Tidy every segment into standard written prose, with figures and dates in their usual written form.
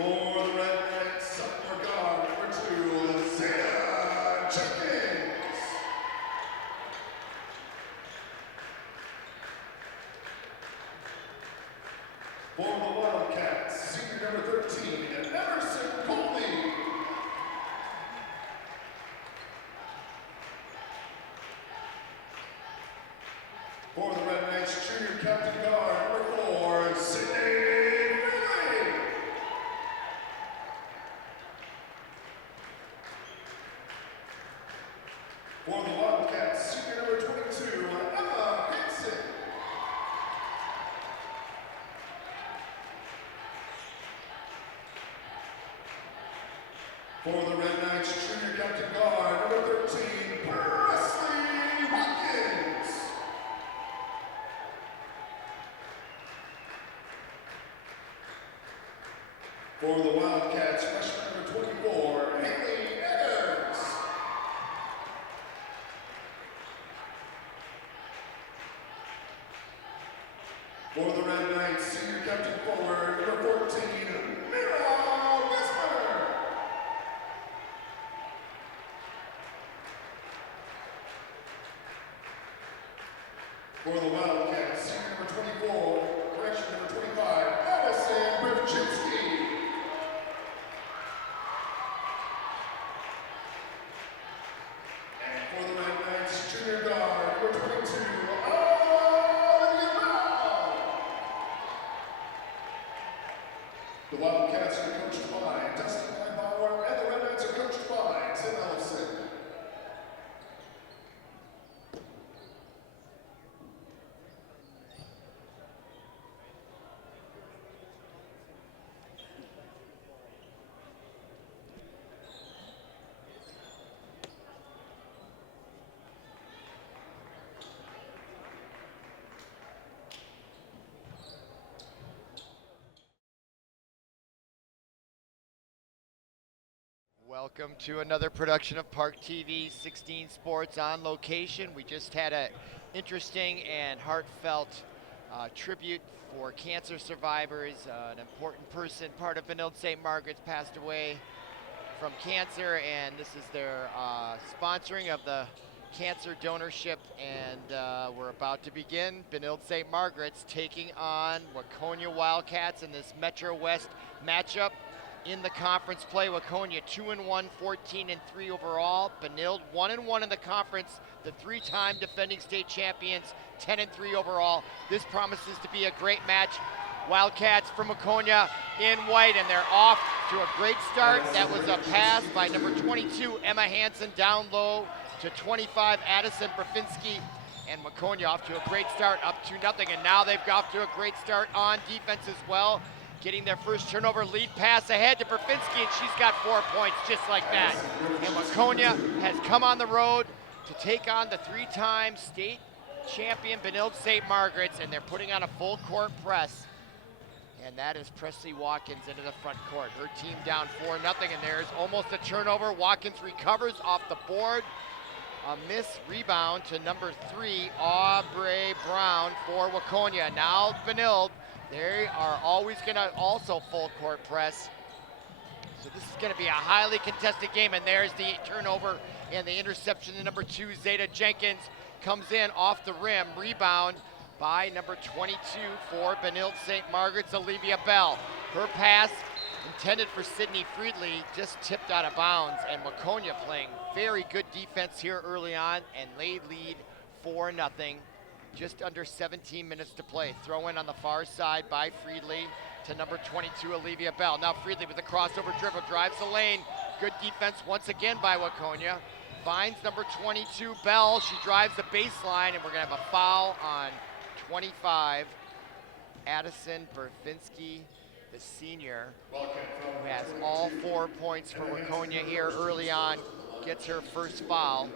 For the Red Knights, sophomore guard number 2, Zeta Jenkins. For the Wildcats, senior number 13, Emerson Colby. For the Red Knights, junior captain guard number 4, Sydney Ridley. For the Wildcats, senior number 22, Emma Hansen. For the Red Knights, junior captain guard number 13, Presley Watkins. For the Wildcats, freshman number 24, Haley Eggers. For the Red Knights, senior captain forward number 14, Mira Whisper. For the Wildcats, senior number 24, correction number 25, Allison Berchinski. And for the Red Knights, junior guard number 22, Olivia Bell. The Wildcats are coached by Dustin Bauer, and the Red Knights are coached by Tim Ellison. Welcome to another production of ParkTV 16 Sports on location. We just had an interesting and heartfelt tribute for cancer survivors. An important person, part of Benilde-St. Margaret's, passed away from cancer, and this is their sponsoring of the cancer donorship, and we're about to begin. Benilde-St. Margaret's taking on Waconia Wildcats in this Metro West matchup. In the conference play, Waconia 2-1, 14-3 overall. Benilde 1-1 in the conference. The three-time defending state champions, 10-3 overall. This promises to be a great match. Wildcats from Waconia in white, and they're off to a great start. That was a pass by number 22, Emma Hansen, down low to 25, Addison Brafinski. And Waconia off to a great start, up 2-0, and now they've got to a great start on defense as well. Getting their first turnover, lead pass ahead to Brafinski, and she's got 4 points just like that. And Waconia has come on the road to take on the three-time state champion Benilde-St. Margaret's, and they're putting on a full court press. And that is Presley Watkins into the front court. Her team down 4-0, and there's almost a turnover. Watkins recovers off the board. A miss rebound to number 3, Aubrey Brown for Waconia. Now Benilde, they are always gonna also full court press. So this is gonna be a highly contested game, and there's the turnover and the interception to number 2, Zeta Jenkins. Comes in off the rim, rebound by number 22 for Benilde-St. Margaret's, Olivia Bell. Her pass intended for Sydney Friedley, just tipped out of bounds, and Waconia playing very good defense here early on, and they lead 4-0. Just under 17 minutes to play. Throw in on the far side by Friedley to number 22, Olivia Bell. Now Friedley with the crossover dribble, drives the lane. Good defense once again by Waconia. Finds number 22, Bell. She drives the baseline, and we're gonna have a foul on 25, Addison Berfinski, the senior, who has all 4 points for Waconia here early on, gets her first foul.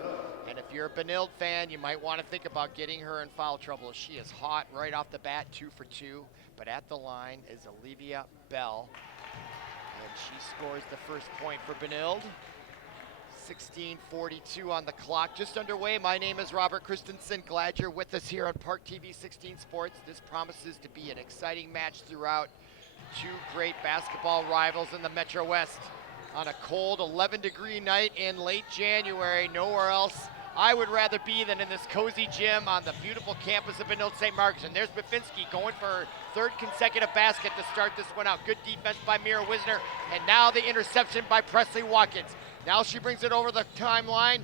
And if you're a Benilde fan, you might want to think about getting her in foul trouble. She is hot right off the bat, 2 for 2. But at the line is Olivia Bell. And she scores the first point for Benilde. 16:42 on the clock, just underway. My name is Robert Christensen. Glad you're with us here on ParkTV 16 Sports. This promises to be an exciting match throughout. two great basketball rivals in the Metro West on a cold 11-degree night in late January. Nowhere else I would rather be than in this cozy gym on the beautiful campus of Benilde-St. Margaret. And there's Bafinski going for her third consecutive basket to start this one out. Good defense by Mira Wisner, and now the interception by Presley Watkins. Now she brings it over the timeline,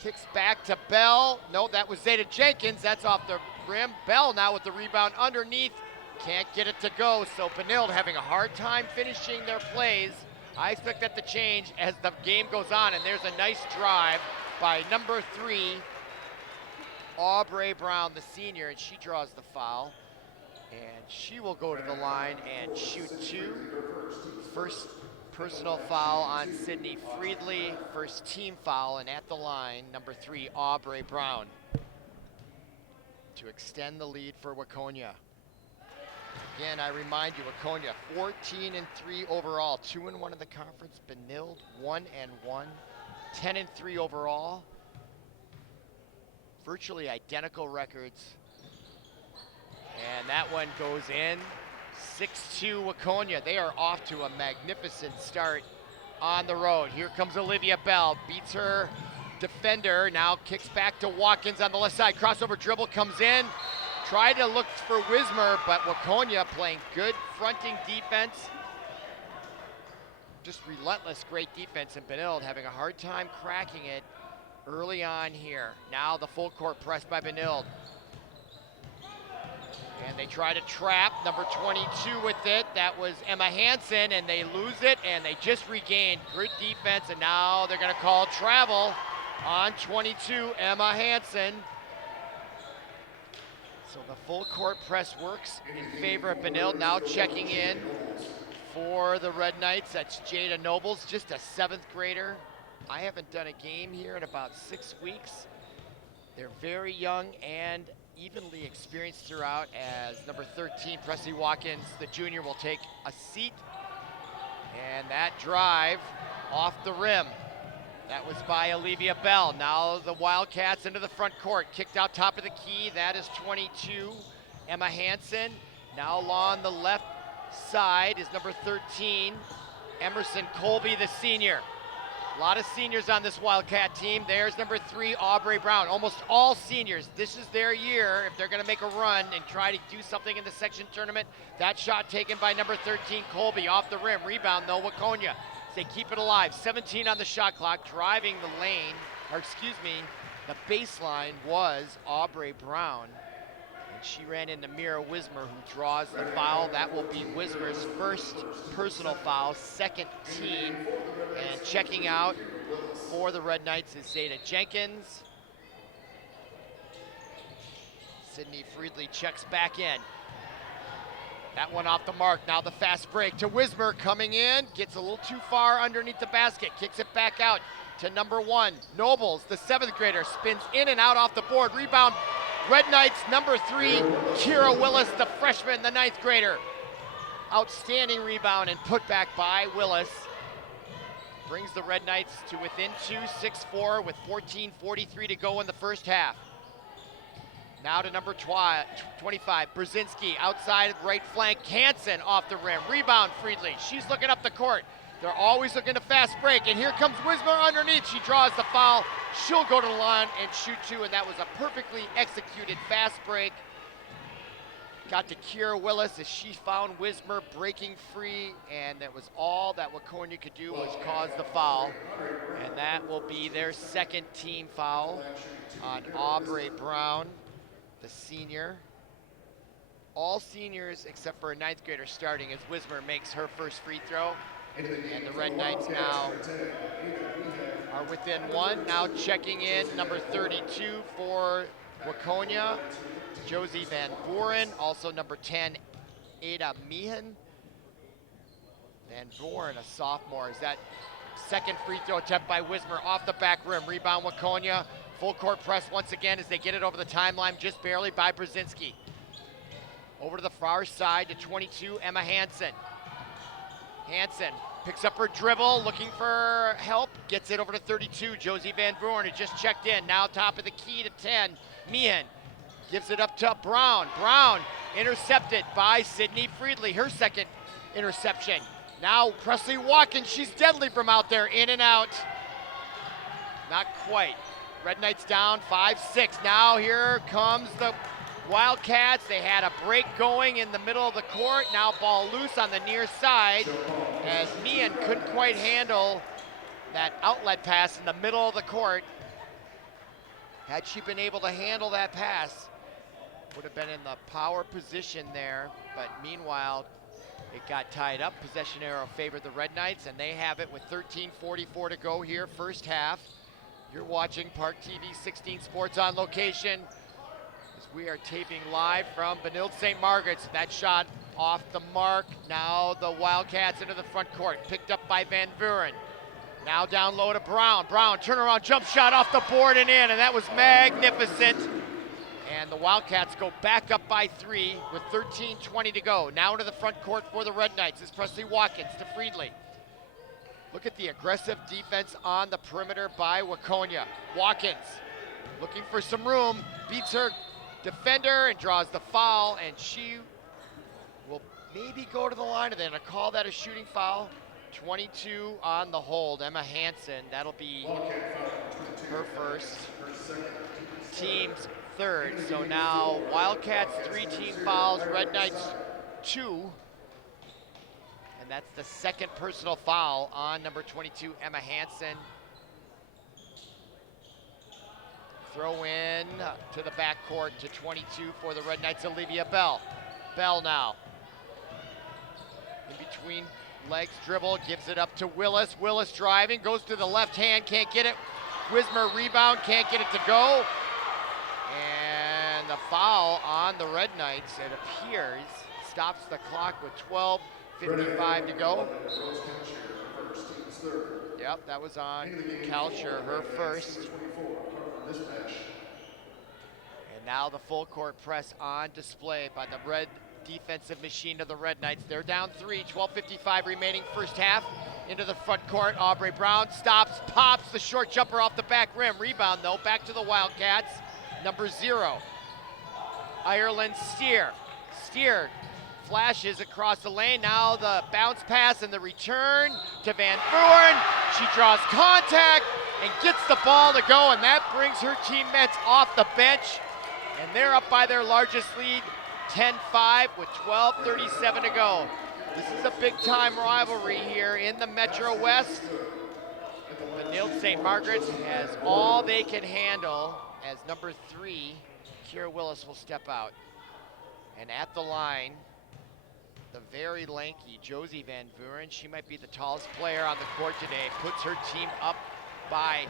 kicks back to Bell. No, that was Zeta Jenkins. That's off the rim. Bell now with the rebound underneath. Can't get it to go, so Benilde having a hard time finishing their plays. I expect that to change as the game goes on, and there's a nice drive by number 3, Aubrey Brown, the senior, and she draws the foul. And she will go to the line and shoot 2. First personal foul on Sydney Friedley, first team foul, and at the line, number 3, Aubrey Brown, to extend the lead for Waconia. Again, I remind you, Waconia 14-3 overall, 2-1 in the conference. Benilde 1-1, 10-3 overall. Virtually identical records. And that one goes in. 6-2 Waconia. They are off to a magnificent start on the road. Here comes Olivia Bell, beats her defender, now kicks back to Watkins on the left side. Crossover dribble comes in. Tried to look for Wismer, but Waconia playing good fronting defense. Just relentless, great defense, and Benilde having a hard time cracking it early on here. Now the full court press by Benilde. And they try to trap number 22 with it. That was Emma Hansen, and they lose it, and they just regained good defense, and now they're gonna call travel on 22, Emma Hansen. So the full court press works in favor of Benilde. Now checking in for the Red Knights, that's Jada Nobles, just a 7th grader. I haven't done a game here in about 6 weeks. They're very young and evenly experienced throughout, as number 13, Presley Watkins, the junior, will take a seat. And that drive off the rim. That was by Olivia Bell. Now the Wildcats into the front court. Kicked out top of the key. That is 22, Emma Hansen. Now along the left side is number 13, Emerson Colby, the senior. A lot of seniors on this Wildcat team. There's number 3, Aubrey Brown. Almost all seniors. This is their year if they're going to make a run and try to do something in the section tournament. That shot taken by number 13, Colby, off the rim. Rebound, though, Waconia. They keep it alive. 17 on the shot clock, driving the lane, or excuse me, the baseline was Aubrey Brown. And she ran into Mira Wismer, who draws the foul. That will be Wismer's first personal foul, 2nd team. And checking out for the Red Knights is Zeta Jenkins. Sydney Friedley checks back in. That one off the mark. Now the fast break to Wismer coming in. Gets a little too far underneath the basket. Kicks it back out to number 1. Nobles, the 7th grader, spins in and out off the board. Rebound, Red Knights, number 3, Kira Willis, the freshman, the 9th grader. Outstanding rebound and put back by Willis. Brings the Red Knights to within 2, 6-4 with 14:43 to go in the first half. Now to number 25, Brzezinski, outside right flank, Hansen off the rim. Rebound, Friedley. She's looking up the court. They're always looking to fast break, and here comes Wismer underneath. She draws the foul. She'll go to the line and shoot 2, and that was a perfectly executed fast break. Got to Kira Willis as she found Wismer breaking free, and that was all that Waconia could do was cause the foul. And that will be their 2nd team foul on Aubrey Brown, the senior. All seniors except for a 9th grader starting as Wismer makes her first free throw. And the Red Knights now are within 1. Now checking in, number 32 for Waconia, Josie Van Voren. Also number 10, Ada Meehan. Van Voren, a sophomore. Is that 2nd free throw attempt by Wismer off the back rim. Rebound Waconia. Full court press once again as they get it over the timeline, just barely by Brzezinski. Over to the far side to 22, Emma Hansen. Hansen picks up her dribble, looking for help, gets it over to 32, Josie Van Voren, who just checked in. Now top of the key to 10, Meehan. Gives it up to Brown. Brown Intercepted by Sydney Friedley, her second interception. Now Presley Watkins, she's deadly from out there, in and out. Not quite. Red Knights down 5-6. Now here comes the Wildcats. They had a break going in the middle of the court. Now ball loose on the near side as Meehan couldn't quite handle that outlet pass in the middle of the court. Had she been able to handle that pass, would have been in the power position there, but meanwhile, it got tied up. Possession arrow favored the Red Knights, and they have it with 13:44 to go here, first half. You're watching ParkTV 16 Sports on location as we are taping live from Benilde-St. Margaret's. That shot off the mark. Now the Wildcats into the front court, picked up by Van Vuren. Now down low to Brown. Brown, turnaround jump shot off the board and in, and that was magnificent. And the Wildcats go back up by 3 with 13:20 to go. Now into the front court for the Red Knights is Presley Watkins to Friedley. Look at the aggressive defense on the perimeter by Waconia. Watkins looking for some room, beats her defender and draws the foul, and she will maybe go to the line of it and call that a shooting foul. 22 on the hold. Emma Hansen, that'll be her first, team's third. So now Wildcats 3 team fouls, Red Knights 2. And that's the second personal foul on number 22, Emma Hansen. Throw in to the backcourt to 22 for the Red Knights, Olivia Bell. Bell now. In between legs, dribble, gives it up to Willis. Willis driving, goes to the left hand, can't get it. Wismer rebound, can't get it to go. And the foul on the Red Knights, it appears, stops the clock with 12:55 to go. Yep, that was on Kalsher, her first. And now the full court press on display by the red defensive machine of the Red Knights. They're down 3, 12:55 remaining first half. Into the front court, Aubrey Brown stops, pops the short jumper off the back rim. Rebound though, back to the Wildcats. Number 0, Ireland Steer. Steer flashes across the lane. Now the bounce pass and the return to Van Vuren. She draws contact and gets the ball to go, and that brings her teammates off the bench. And they're up by their largest lead, 10-5 with 12:37 to go. This is a big-time rivalry here in the Metro West. Benilde-St. Margaret's has all they can handle as number 3, Kira Willis, will step out. And at the line, the very lanky Josie Van Vuren, she might be the tallest player on the court today, puts her team up by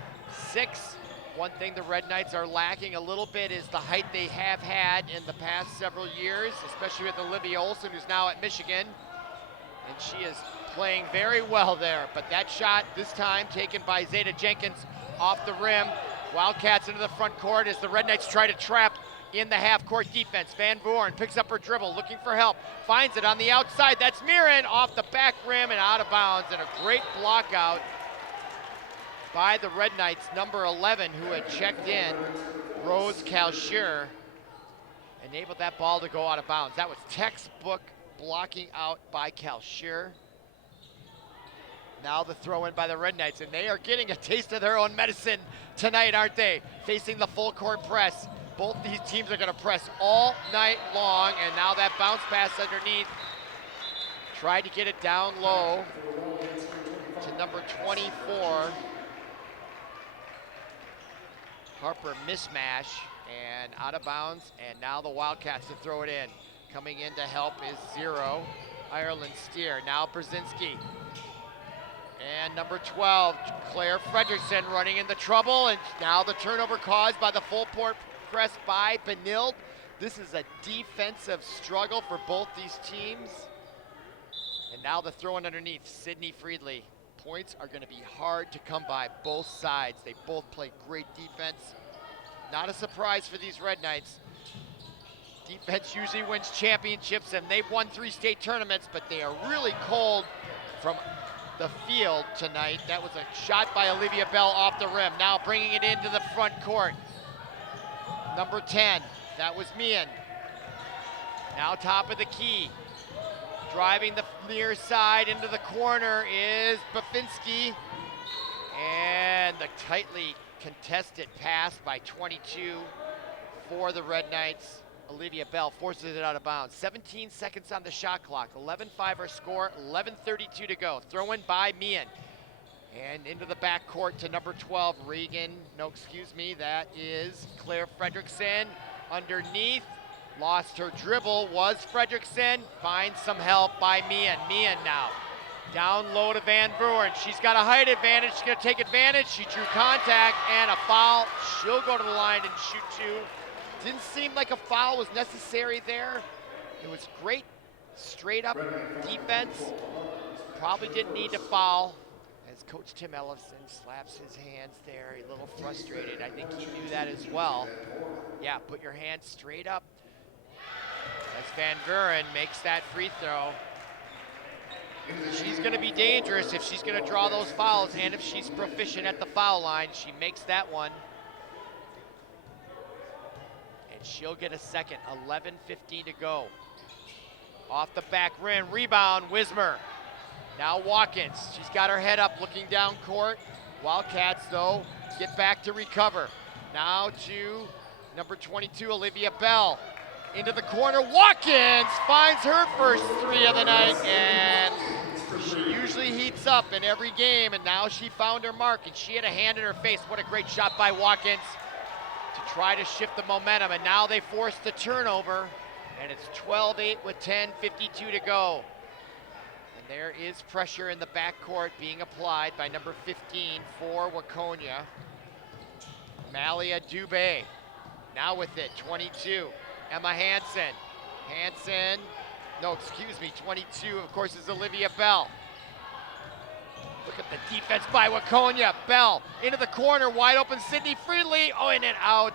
6. One thing the Red Knights are lacking a little bit is the height they have had in the past several years, especially with Olivia Olson, who's now at Michigan. And she is playing very well there. But that shot this time taken by Zeta Jenkins off the rim. Wildcats into the front court as the Red Knights try to trap in the half-court defense. Van Vuren picks up her dribble, looking for help, finds it on the outside. That's Mirren off the back rim and out of bounds, and a great block out by the Red Knights, number 11, who had checked in, Rose Kalsher, enabled that ball to go out of bounds. That was textbook blocking out by Kalsher. Now the throw in by the Red Knights, and they are getting a taste of their own medicine tonight, aren't they? Facing the full court press. Both these teams are gonna press all night long, and now that bounce pass underneath. Tried to get it down low to number 24. Harper mismatch and out of bounds, and now the Wildcats to throw it in. Coming in to help is 0, Ireland Steer. Now Brzezinski. And number 12, Claire Fredrickson running into trouble, and now the turnover caused by the full court press by Benilde. This is a defensive struggle for both these teams. And now the throw in underneath, Sydney Friedley. Points are gonna be hard to come by both sides. They both play great defense. Not a surprise for these Red Knights. Defense usually wins championships, and they've won 3 state tournaments, but they are really cold from the field tonight. That was a shot by Olivia Bell off the rim. Now bringing it into the front court. Number 10, that was Meehan. Now top of the key. Driving the near side into the corner is Bafinski. And the tightly contested pass by 22 for the Red Knights. Olivia Bell forces it out of bounds. 17 seconds on the shot clock. 11-5 our score, 11:32 to go. Throw in by Meehan. And into the backcourt to number 12, that is Claire Fredrickson. Underneath, lost her dribble, was Fredrickson. Finds some help by Meehan. Meehan now. Down low to Van Vuren. She's got a height advantage. She's going to take advantage. She drew contact and a foul. She'll go to the line and shoot two. Didn't seem like a foul was necessary there. It was great straight up defense. Probably didn't need to foul. As Coach Tim Ellison slaps his hands there, a little frustrated. I think he knew that as well. Yeah, put your hands straight up. As Van Vuren makes that free throw. She's going to be dangerous if she's going to draw those fouls, and if she's proficient at the foul line. She makes that one. And she'll get a second. 11:15 to go. Off the back rim, rebound, Wismer. Now Watkins, she's got her head up looking down court. Wildcats, though, get back to recover. Now to number 22, Olivia Bell. Into the corner, Watkins finds her first three of the night, and she usually heats up in every game, and now she found her mark, and she had a hand in her face. What a great shot by Watkins to try to shift the momentum, and now they force the turnover, and it's 12-8 with 10:52 to go. And there is pressure in the backcourt being applied by number 15 for Waconia. Malia Dubé now with it, 22. Emma Hansen. 22, of course, is Olivia Bell. Look at the defense by Waconia. Bell into the corner, wide open Sydney Friedley. Oh, in and out.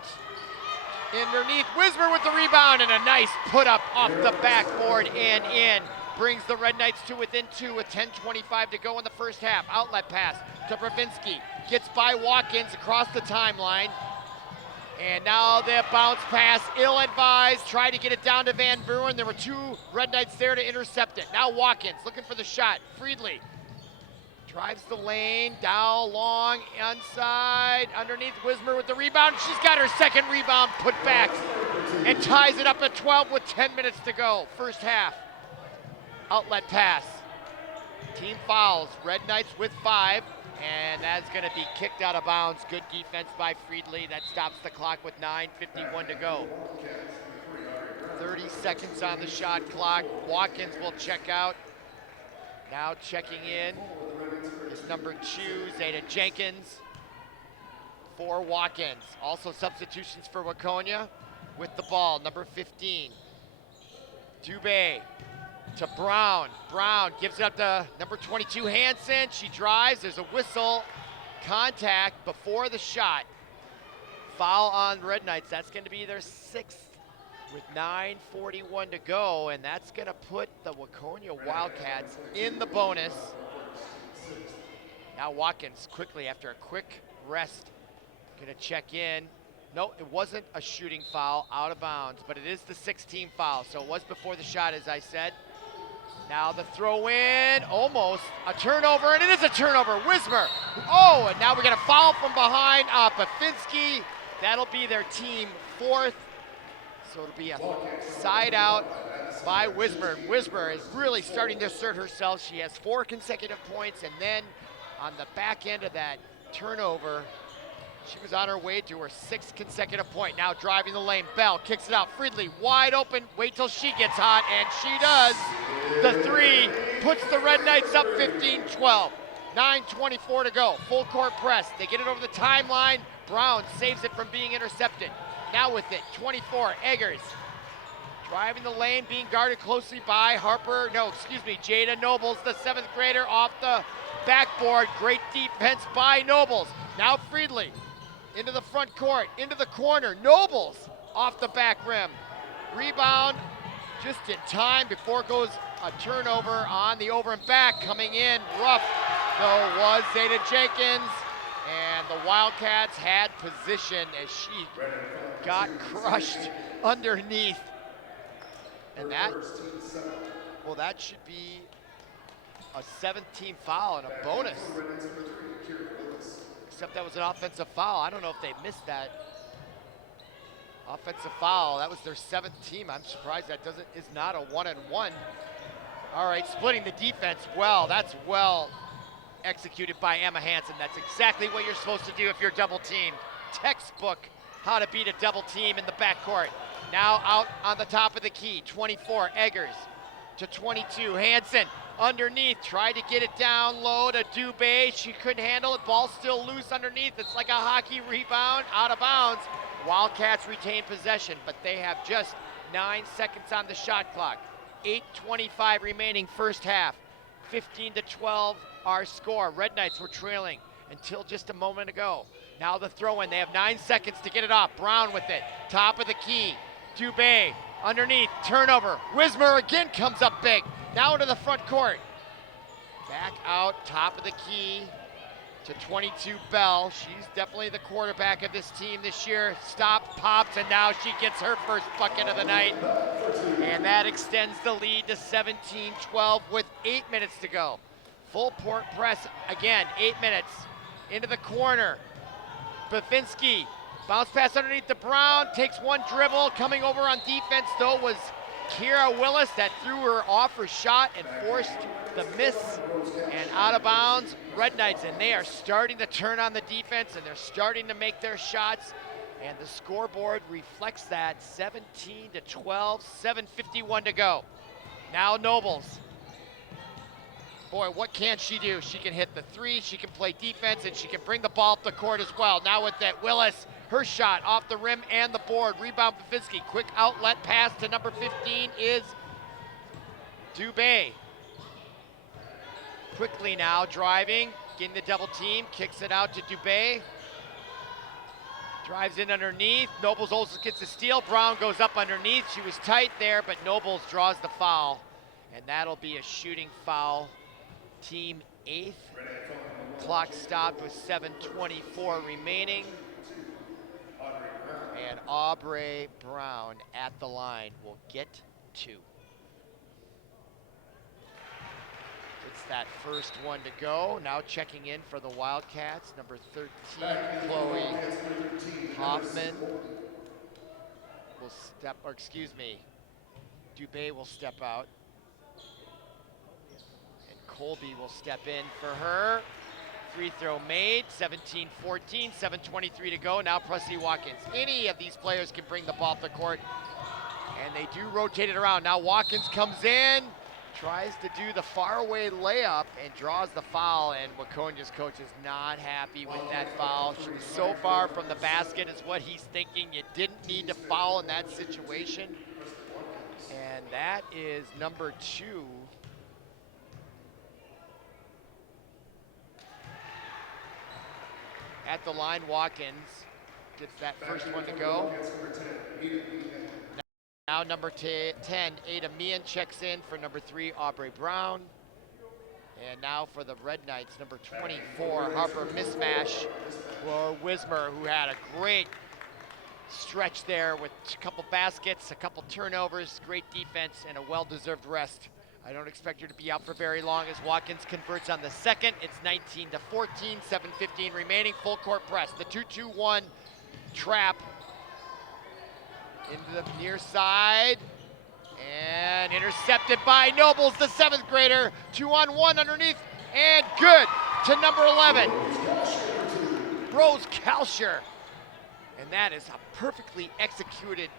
Underneath, Wismer with the rebound, and a nice put up off the backboard and in. Brings the Red Knights to within two with 10:25 to go in the first half. Outlet pass to Pravinsky. Gets by Watkins across the timeline. And now the bounce pass, ill-advised, tried to get it down to Van Vuren. There were two Red Knights there to intercept it. Now Watkins looking for the shot. Friedley drives the lane, down long, inside, underneath Wismer with the rebound. She's got her second rebound put back and ties it up at 12 with 10 minutes to go. First half. Outlet pass. Team fouls, Red Knights with 5. And that's going to be kicked out of bounds. Good defense by Friedley. That stops the clock with 9:51 to go. 30 seconds on the shot clock. Watkins will check out. Now checking in is number 2, Zeta Jenkins for Watkins. Also substitutions for Waconia with the ball. Number 15, Dubé. To Brown. Brown gives it up to number 22, Hansen. She drives. There's a whistle. Contact before the shot. Foul on Red Knights. That's going to be their 6th with 9:41 to go, and that's going to put the Waconia Wildcats in the bonus. Now Watkins quickly, after a quick rest, going to check in. No, it wasn't a shooting foul, out of bounds, but it is the 6th-team foul, so it was before the shot, as I said. Now the throw in, almost a turnover, and it is a turnover. Wismer, oh, and now we got a foul from behind Bafinski. That'll be their team 4th. So it'll be a side out by Wismer. And Wismer is really starting to assert herself. She has 4 consecutive points, and then on the back end of that turnover, she was on her way to her 6th consecutive point. Now driving the lane, Bell kicks it out. Friedley wide open, wait till she gets hot, and she does. The 3 puts the Red Knights up 15-12. 9:24 to go, full court press. They get it over the timeline. Brown saves it from being intercepted. Now with it, 24, Eggers. Driving the lane, being guarded closely by Jada Nobles, the 7th grader, off the backboard. Great defense by Nobles. Now Friedley. Into the front court, into the corner. Nobles off the back rim. Rebound just in time before it goes a turnover on the over and back. Coming in rough, though, was Zeta Jenkins. And the Wildcats had position as she got crushed underneath And that, well, that should be a 17th foul and a bonus. Except that was an offensive foul. I don't know if they missed that. Offensive foul, that was their 7th team. I'm surprised that is not a 1-and-1. All right, splitting the defense well. That's well executed by Emma Hansen. That's exactly what you're supposed to do if you're double teamed. Textbook how to beat a double team in the backcourt. Now out on the top of the key, 24, Eggers to 22, Hansen underneath, tried to get it down low to Dubé. She couldn't handle it, ball still loose underneath. It's like a hockey rebound, out of bounds. Wildcats retain possession, but they have just 9 seconds on the shot clock. 8:25 remaining first half. 15-12 our score. Red Knights were trailing until just a moment ago. Now the throw in, they have 9 seconds to get it off. Brown with it, top of the key. Dubé underneath, turnover. Wismer again comes up big. Now into the front court. Back out, top of the key to 22, Bell. She's definitely the quarterback of this team this year. Stop, pops, and now she gets her first bucket of the night. And that extends the lead to 17-12 with 8 minutes to go. Full court press again, 8 minutes. Into the corner. Bafinski, bounce pass underneath to Brown, takes one dribble. Coming over on defense though was Kira Willis that threw her off her shot and forced the miss and out of bounds. Red Knights, and they are starting to turn on the defense and they're starting to make their shots. And the scoreboard reflects that, 17-12, 7:51 to go. Now Nobles. Boy, what can she do? She can hit the three, she can play defense, and she can bring the ball up the court as well. Now with that, Willis, her shot off the rim and the board. Rebound Bafinski, quick outlet pass to number 15 is Dubé. Quickly now, driving, getting the double team, kicks it out to Dubé. Drives in underneath, Nobles also gets a steal. Brown goes up underneath, she was tight there, but Nobles draws the foul. And that'll be a shooting foul. Team 8th. Clock stopped with 7:24 remaining. And Aubrey Brown at the line will get 2. It's that first one to go. Now checking in for the Wildcats, number 13, Chloe Hoffman will step, or excuse me, Dubé will step out. And Colby will step in for her. Free throw made, 17-14, 7:23 to go. Now Presley Watkins. Any of these players can bring the ball up the court, and they do rotate it around. Now Watkins comes in, tries to do the faraway layup and draws the foul, and Waconia's coach is not happy with that foul. She was so far from the basket is what he's thinking. You didn't need to foul in that situation. And that is number 2. At the line, Watkins gets that first one to go. Now number 10, Ada Meehan checks in for number 3, Aubrey Brown. And now for the Red Knights, number 24, Harper Mismash for Wismer, who had a great stretch there with a couple baskets, a couple turnovers, great defense, and a well-deserved rest. I don't expect her to be out for very long as Watkins converts on the second. It's 19-14, 7:15 remaining, full court press. The 2-2-1 trap into the near side, and intercepted by Nobles, the 7th grader. 2-on-1 underneath, and good to number 11, Rose Kalsher. And that is a perfectly executed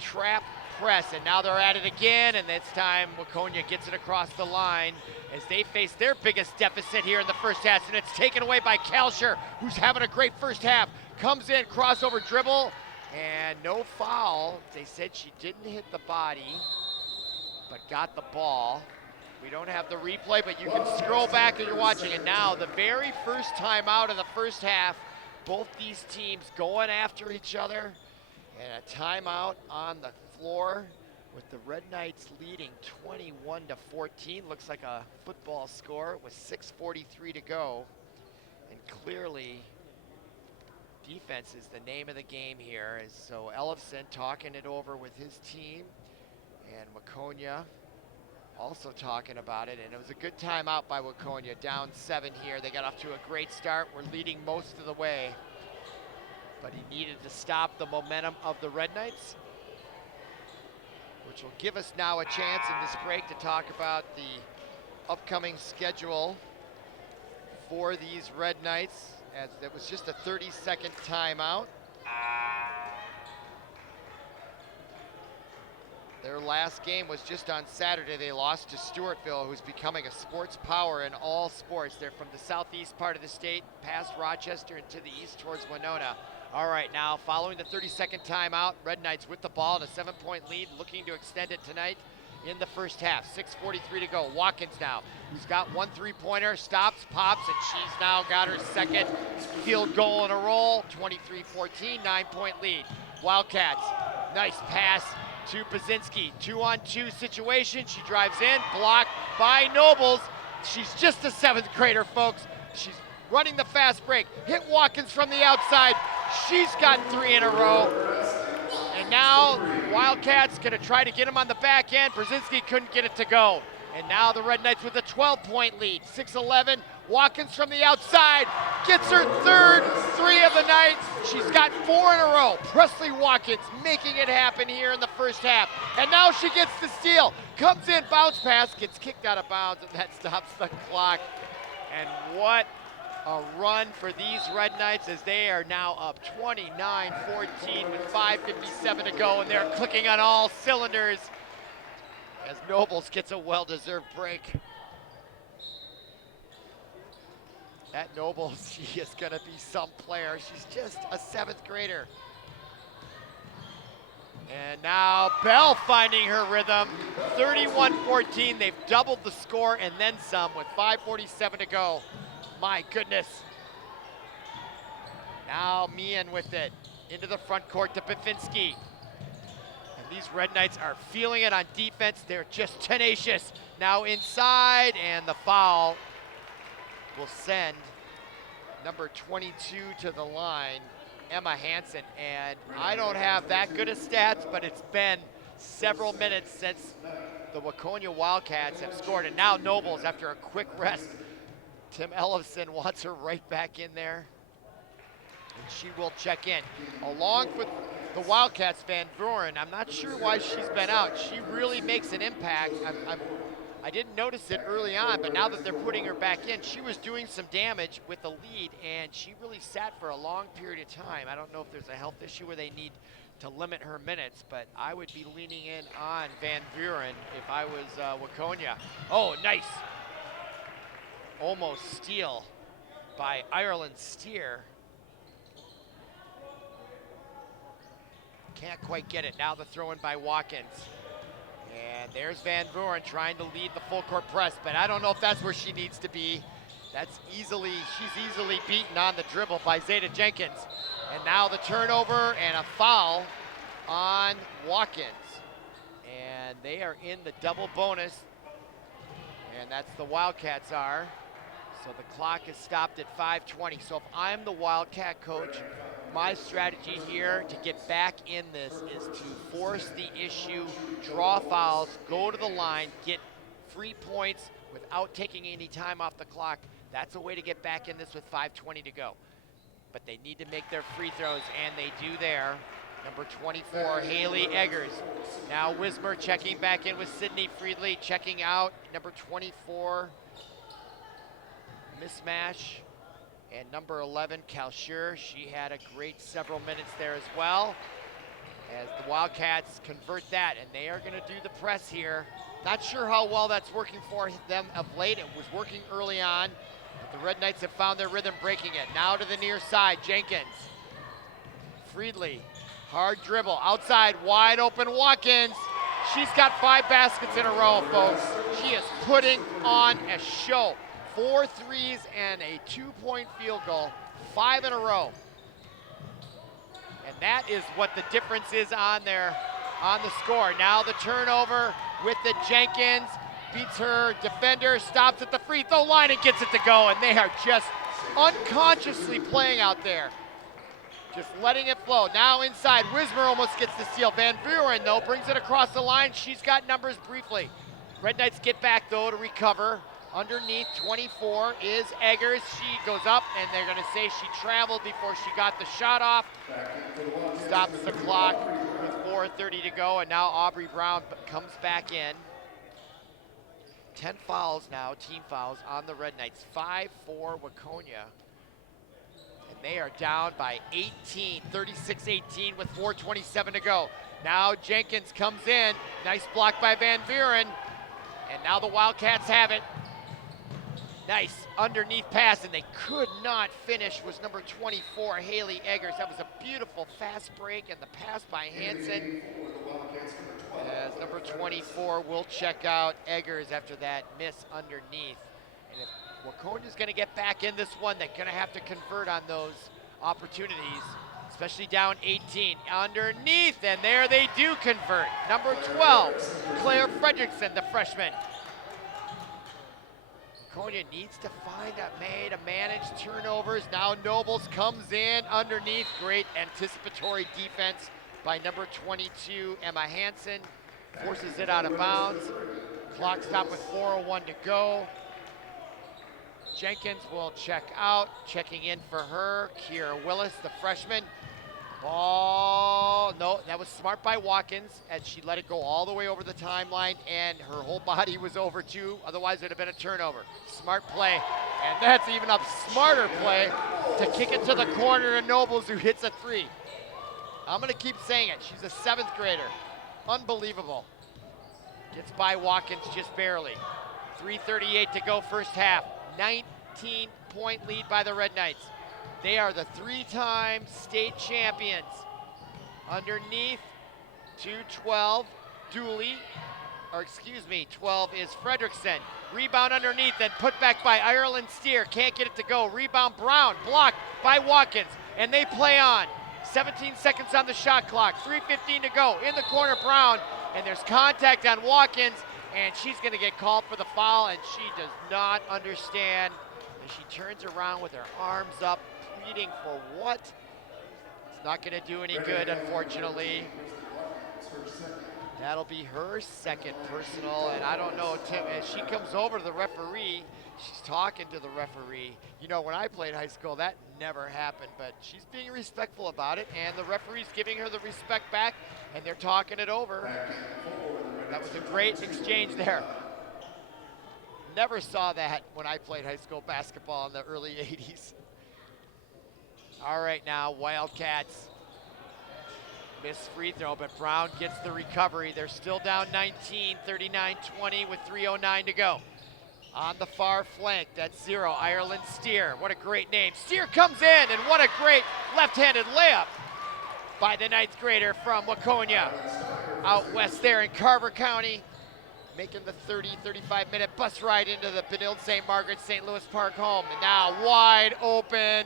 trap press, and now they're at it again, and this time Waconia gets it across the line as they face their biggest deficit here in the first half, and it's taken away by Kalsher, who's having a great first half. Comes in, crossover dribble, and no foul. They said she didn't hit the body, but got the ball. We don't have the replay, but you can scroll back and you're watching it now. The very first time out of the first half, both these teams going after each other, and a timeout on the floor with the Red Knights leading 21-14. Looks like a football score with 6:43 to go. And clearly, defense is the name of the game here. So Ellefson talking it over with his team. And Waconia also talking about it, and it was a good timeout by Waconia, down 7 here. They got off to a great start. We're leading most of the way, but he needed to stop the momentum of the Red Knights, which will give us now a chance in this break to talk about the upcoming schedule for these Red Knights, as it was just a 30-second timeout. Their last game was just on Saturday. They lost to Stewartville, who's becoming a sports power in all sports. They're from the southeast part of the state, past Rochester and to the east towards Winona. All right, now following the 30-second timeout, Red Knights with the ball in a 7-point lead, looking to extend it tonight in the first half. 6:43 to go. Watkins now, who's got 1 3-pointer, stops, pops, and she's now got her second field goal in a row. 23-14, 9-point lead. Wildcats, nice pass to Pazinski. 2-on-2 situation. She drives in, blocked by Nobles. She's just a 7th grader, folks. She's running the fast break. Hit Watkins from the outside. She's got 3 in a row. And now Wildcats gonna try to get him on the back end. Brzezinski couldn't get it to go. And now the Red Knights with a 12-point lead. 6-11, Watkins from the outside, gets her 3rd 3 of the night. She's got 4 in a row. Presley Watkins making it happen here in the first half. And now she gets the steal, comes in, bounce pass, gets kicked out of bounds, and that stops the clock. And what a run for these Red Knights, as they are now up 29-14 with 5:57 to go, and they're clicking on all cylinders as Nobles gets a well-deserved break. That Nobles, she is gonna be some player. She's just a 7th grader. And now Bell finding her rhythm. 31-14, they've doubled the score and then some with 5:47 to go. My goodness. Now Meehan with it, into the front court to Bafinski. And these Red Knights are feeling it on defense. They're just tenacious. Now inside, and the foul will send number 22 to the line, Emma Hansen. And I don't have that good of stats, but it's been several minutes since the Waconia Wildcats have scored. And now Nobles, after a quick rest, Tim Ellison wants her right back in there, and she will check in. Along with the Wildcats, Van Vuren, I'm not sure why she's been out. She really makes an impact. I didn't notice it early on, but now that they're putting her back in, she was doing some damage with the lead, and she really sat for a long period of time. I don't know if there's a health issue where they need to limit her minutes, but I would be leaning in on Van Vuren if I was Waconia. Oh, nice. Almost steal by Ireland Steer. Can't quite get it. Now the throw in by Watkins. And there's Van Vuren trying to lead the full court press, but I don't know if that's where she needs to be. She's easily beaten on the dribble by Zeta Jenkins. And now the turnover and a foul on Watkins. And they are in the double bonus, and that's the Wildcats are. So the clock is stopped at 5:20. So if I'm the Wildcat coach, my strategy here to get back in this is to force the issue, draw fouls, go to the line, get free points without taking any time off the clock. That's a way to get back in this with 5:20 to go. But they need to make their free throws, and they do there. Number 24, Haley Eggers. Now Wismer checking back in with Sydney Friedley, checking out number 24, Mismash, and number 11, Kalshur. She had a great several minutes there as well, as the Wildcats convert that, and they are going to do the press here. Not sure how well that's working for them of late. It was working early on, but the Red Knights have found their rhythm breaking it. Now to the near side, Jenkins. Friedley, hard dribble, outside, wide open Watkins. She's got 5 baskets in a row, folks. She is putting on a show. 4 threes and a 2-point field goal, 5 in a row. And that is what the difference is on the score. Now the turnover with the Jenkins, beats her defender, stops at the free throw line and gets it to go. And they are just unconsciously playing out there. Just letting it flow. Now inside, Wismer almost gets the steal. Van Buren, though, brings it across the line. She's got numbers briefly. Red Knights get back, though, to recover. Underneath, 24 is Eggers. She goes up, and they're going to say she traveled before she got the shot off. Stops the clock with 4:30 to go, and now Aubrey Brown comes back in. 10 fouls now, team fouls on the Red Knights. 5 for Waconia. And they are down by 18, 36-18 with 4:27 to go. Now Jenkins comes in. Nice block by Van Buren. And now the Wildcats have it. Nice underneath pass, and they could not finish, was number 24, Haley Eggers. That was a beautiful fast break, and the pass by Hansen. As number 24 will check out Eggers after that miss underneath. And if Waconia's going to get back in this one, they're going to have to convert on those opportunities, especially down 18. Underneath, and there they do convert. Number 12, Claire Fredrickson, the freshman. Waconia needs to find a way to manage turnovers. Now Nobles comes in underneath. Great anticipatory defense by number 22, Emma Hansen. Forces it out of bounds. Clock stopped with 4:01 to go. Jenkins will check out. Checking in for her, Kiera Willis, the freshman. Oh, no, that was smart by Watkins as she let it go all the way over the timeline, and her whole body was over too. Otherwise, it would have been a turnover. Smart play, and that's even a smarter play to kick it to the corner to Nobles, who hits a three. I'm going to keep saying it. She's a 7th grader. Unbelievable. Gets by Watkins just barely. 3:38 to go first half. 19-point lead by the Red Knights. They are the 3-time state champions. Underneath, 2-12, Dooley, 12 is Fredrickson. Rebound underneath and put back by Ireland Steer. Can't get it to go. Rebound Brown, blocked by Watkins, and they play on. 17 seconds on the shot clock, 3:15 to go. In the corner, Brown, and there's contact on Watkins, and she's gonna get called for the foul, and she does not understand. And she turns around with her arms up, pleading for what? It's not gonna do any good, unfortunately. That'll be her second personal, and I don't know, Tim, as she comes over to the referee, she's talking to the referee. You know, when I played high school, that never happened, but she's being respectful about it, and the referee's giving her the respect back, and they're talking it over. That was a great exchange there. Never saw that when I played high school basketball in the early 80s. All right, now Wildcats. Missed free throw, but Brown gets the recovery. They're still down 19, 39-20 with 3:09 to go. On the far flank, that's 0, Ireland Steer. What a great name. Steer comes in, and what a great left-handed layup by the 9th grader from Waconia. Out west there in Carver County, making the 35-minute bus ride into the Benilde-St. Margaret St. Louis Park home. And now wide open,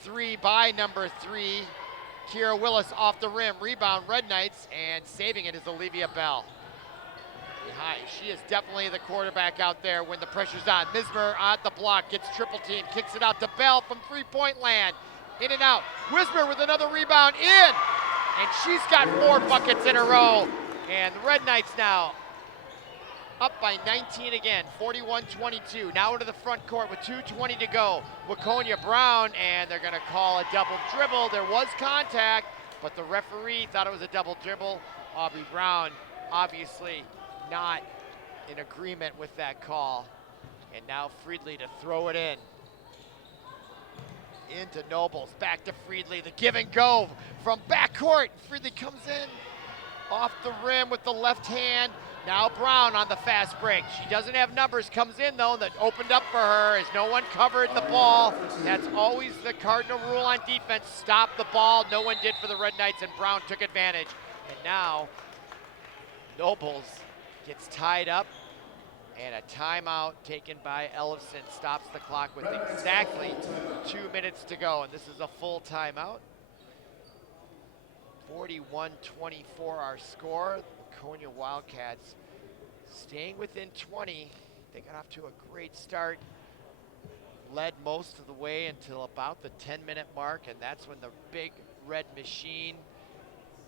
3 by number 3. Kiera Willis off the rim, rebound Red Knights, and saving it is Olivia Bell. She is definitely the quarterback out there when the pressure's on. Mismer at the block, gets triple team, kicks it out to Bell from 3-point land. In and out, Wismer with another rebound in, and she's got 4 buckets in a row. And the Red Knights now up by 19 again, 41-22. Now into the front court with 2:20 to go. Waconia Brown, and they're gonna call a double dribble. There was contact, but the referee thought it was a double dribble. Aubrey Brown obviously not in agreement with that call. And now Friedley to throw it in. Into Nobles, back to Friedley, the give and go from backcourt. Friedley comes in off the rim with the left hand. Now Brown on the fast break. She doesn't have numbers, comes in though, that opened up for her as no one covered the ball. That's always the cardinal rule on defense, stop the ball. No one did for the Red Knights, and Brown took advantage. And now Nobles gets tied up, and a timeout taken by Ellefson stops the clock with exactly 2 minutes to go, and this is a full timeout. 41-24 our score. Waconia Wildcats staying within 20. They got off to a great start. led most of the way until about the 10-minute mark, and that's when the big red machine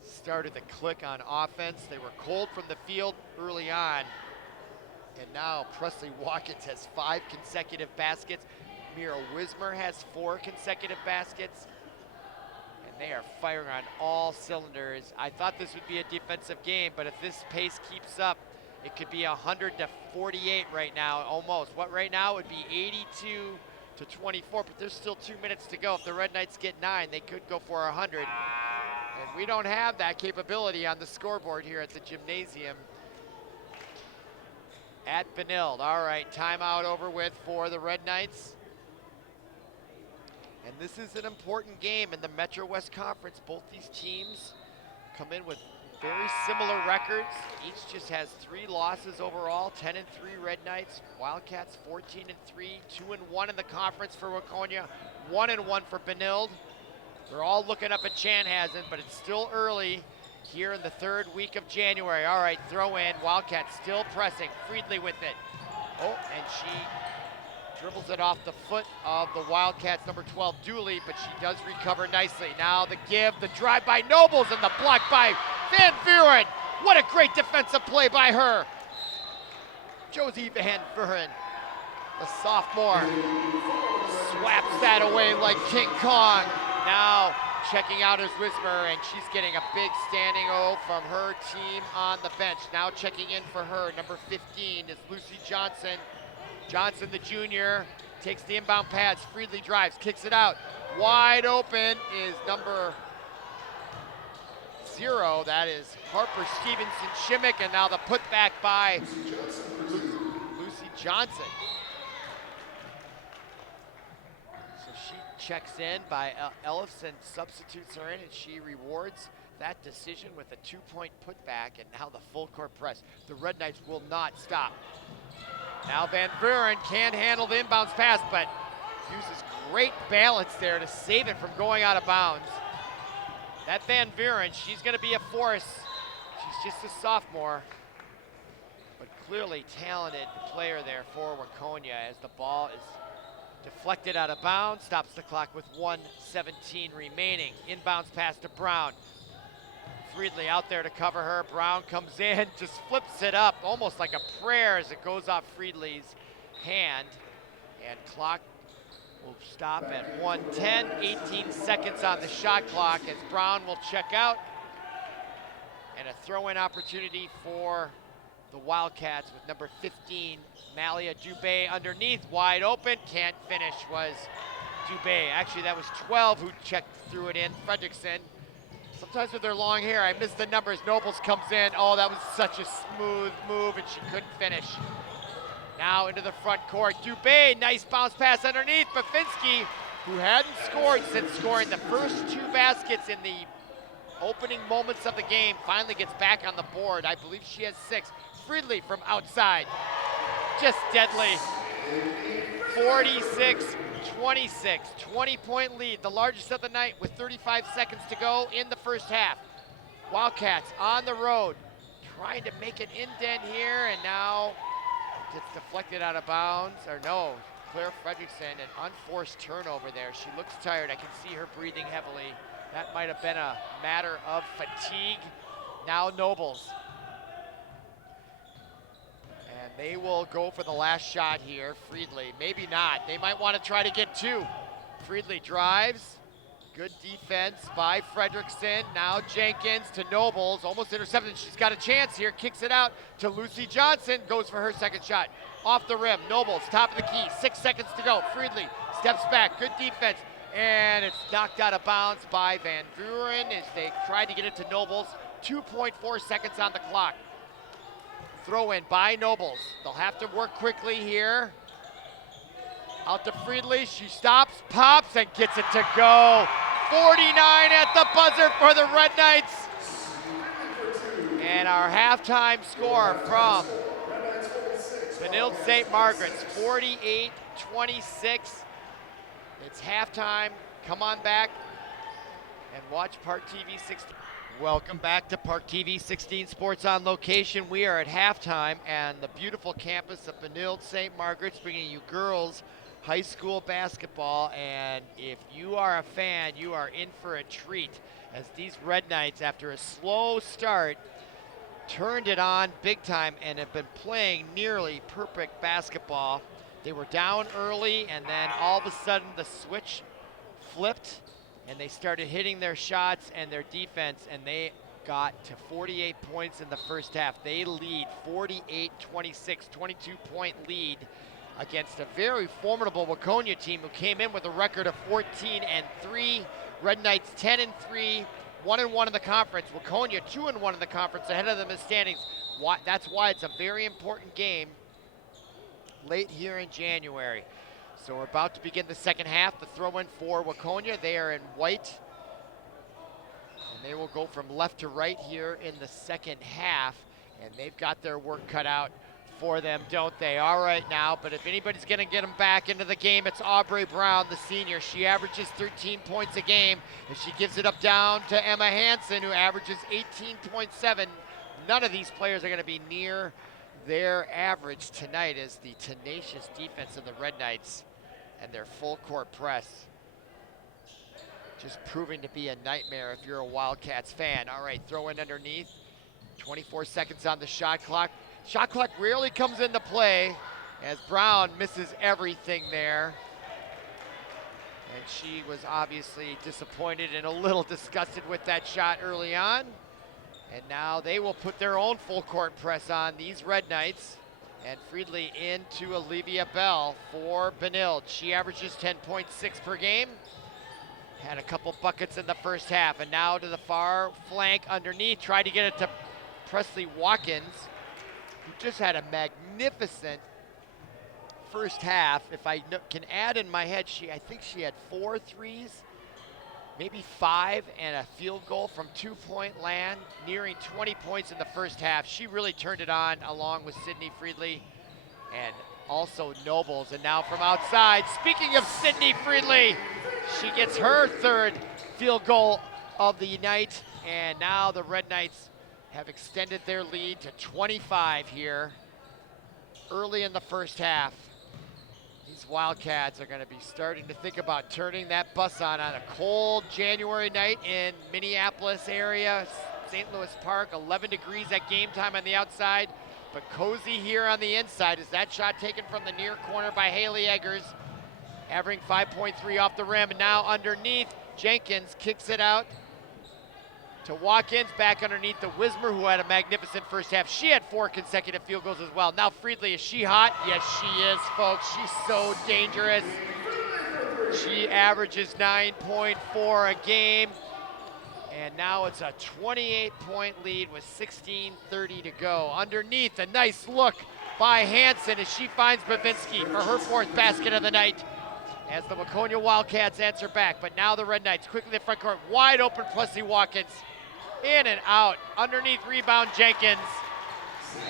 started to click on offense. They were cold from the field early on, and now Presley Watkins has 5 consecutive baskets. Mira Wismer has 4 consecutive baskets, and they are firing on all cylinders. I thought this would be a defensive game, but if this pace keeps up, it could be 100-48 right now, almost. What right now would be 82-24, but there's still 2 minutes to go. If the Red Knights get 9, they could go for 100. And we don't have that capability on the scoreboard here at the gymnasium at Benilde. All right, timeout over with for the Red Knights. And this is an important game in the Metro West Conference. Both these teams come in with very similar records. Each just has 3 losses overall, 10-3 Red Knights. Wildcats 14-3, 2-1 in the conference for Waconia, 1-1 for Benilde. They're all looking up at Chanhassen, but it's still early here in the 3rd week of January. All right, throw in, Wildcats still pressing, Friedley with it. Oh, and she dribbles it off the foot of the Wildcats number 12, Dooley, but she does recover nicely. Now the give, the drive by Nobles, and the block by Van Vuren. What a great defensive play by her. Josie Van Vuren, the sophomore, swaps that away like King Kong. Now checking out is Wismer, and she's getting a big standing O from her team on the bench. Now checking in for her, number 15 is Lucy Johnson. Johnson, the junior, takes the inbound pass. Friedley drives, kicks it out. Wide open is number 0. That is Harper Stevenson Shimmick, and now the putback by Lucy Johnson. So she checks in by Ellison, substitutes her in, and she rewards that decision with a 2-point putback, and now the full court press. The Red Knights will not stop. Now Van Vuren can't handle the inbounds pass, but uses great balance there to save it from going out of bounds. That Van Vuren, she's gonna be a force. She's just a sophomore, but clearly talented player there for Waconia as the ball is deflected out of bounds, stops the clock with 1:17 remaining. Inbounds pass to Brown. Friedley out there to cover her. Brown comes in, just flips it up, almost like a prayer as it goes off Friedley's hand. And clock will stop at 1:10, 18 seconds on the shot clock as Brown will check out. And a throw-in opportunity for the Wildcats with number 15, Malia Dubé underneath, wide open, can't finish was Dubé. Actually, that was 12 who threw it in, Fredrickson. Sometimes with their long hair, I miss the numbers. Nobles comes in. Oh, that was such a smooth move, and she couldn't finish. Now into the front court. Dubé, nice bounce pass underneath. Bafinski, who hadn't scored since scoring the first 2 baskets in the opening moments of the game, finally gets back on the board. I believe she has 6. Friedley from outside. Just deadly. 46-26, 20-point lead, the largest of the night with 35 seconds to go in the first half. Wildcats on the road, trying to make an indent here, and now gets deflected out of bounds, or no, Claire Fredrickson, an unforced turnover there. She looks tired, I can see her breathing heavily. That might have been a matter of fatigue. Now Nobles. And they will go for the last shot here, Friedley. Maybe not, they might want to try to get 2. Friedley drives, good defense by Fredrickson. Now Jenkins to Nobles, almost intercepted. She's got a chance here, kicks it out to Lucy Johnson, goes for her second shot. Off the rim, Nobles, top of the key, 6 seconds to go. Friedley steps back, good defense, and it's knocked out of bounds by Van Vuren as they tried to get it to Nobles. 2.4 seconds on the clock. Throw in by Nobles. They'll have to work quickly here. Out to Friedley, she stops, pops, and gets it to go. 49 at the buzzer for the Red Knights. And our halftime score from Benilde-St. Margaret's 48-26. It's halftime. Come on back and watch ParkTV 16. Welcome back to ParkTV 16 Sports on Location. We are at halftime and the beautiful campus of Benilde-St. Margaret's bringing you girls high school basketball, and if you are a fan, you are in for a treat as these Red Knights, after a slow start, turned it on big time and have been playing nearly perfect basketball. They were down early, and then all of a sudden the switch flipped and they started hitting their shots and their defense, and they got to 48 points in the first half. They lead 48-26, 22-point lead against a very formidable Waconia team who came in with a record of 14-3. Red Knights 10-3, 1-1 in the conference. Waconia 2-1 in the conference, ahead of them in standings. That's why it's a very important game late here in January. So we're about to begin the second half. The throw-in for Waconia. They are in white, and they will go from left to right here in the second half, and they've got their work cut out for them, don't they? All right now, but if anybody's going to get them back into the game, it's Aubrey Brown, the senior. She averages 13 points a game, and she gives it up down to Emma Hansen, who averages 18.7. None of these players are going to be near their average tonight as the tenacious defense of the Red Knights and their full court press just proving to be a nightmare if you're a Wildcats fan. All right, throw in underneath. 24 seconds on the shot clock. Shot clock rarely comes into play as Brown misses everything there. And she was obviously disappointed and a little disgusted with that shot early on. And now they will put their own full court press on these Red Knights. And Friedley into Olivia Bell for Benilde. She averages 10.6 per game. Had a couple buckets in the first half. And now to the far flank underneath. Tried to get it to Presley Watkins, who just had a magnificent first half. If I can add in my head, I think she had 4 threes, maybe 5, and a field goal from 2-point land, nearing 20 points in the first half. She really turned it on along with Sydney Friedley and also Nobles. And now from outside, speaking of Sydney Friedley, she gets her 3rd field goal of the night. And now the Red Knights have extended their lead to 25 here early in the first half. These Wildcats are going to be starting to think about turning that bus on a cold January night in Minneapolis area, St. Louis Park. 11 degrees at game time on the outside, but cozy here on the inside. Is that shot taken from the near corner by Haley Eggers, averaging 5.3 off the rim. And now underneath, Jenkins kicks it out to Watkins, back underneath to Wismer, who had a magnificent first half. She had 4 consecutive field goals as well. Now Friedley, is she hot? Yes, she is, folks. She's so dangerous. She averages 9.4 a game. And now it's a 28-point lead with 16:30 to go. Underneath, a nice look by Hansen as she finds Bavinski for her 4th basket of the night, as the Waconia Wildcats answer back. But now the Red Knights quickly in the front court, wide open Presley Watkins. In and out, underneath rebound Jenkins.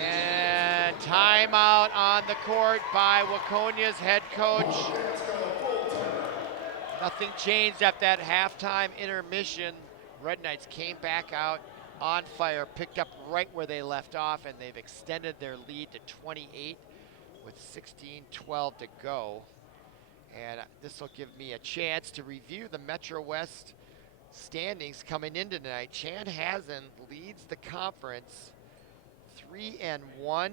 And timeout on the court by Waconia's head coach. Nothing changed after that halftime intermission. Red Knights came back out on fire, picked up right where they left off, and they've extended their lead to 28 with 16:12 to go. And this will give me a chance to review the Metro West standings coming into tonight. Chanhassen leads the conference 3-1,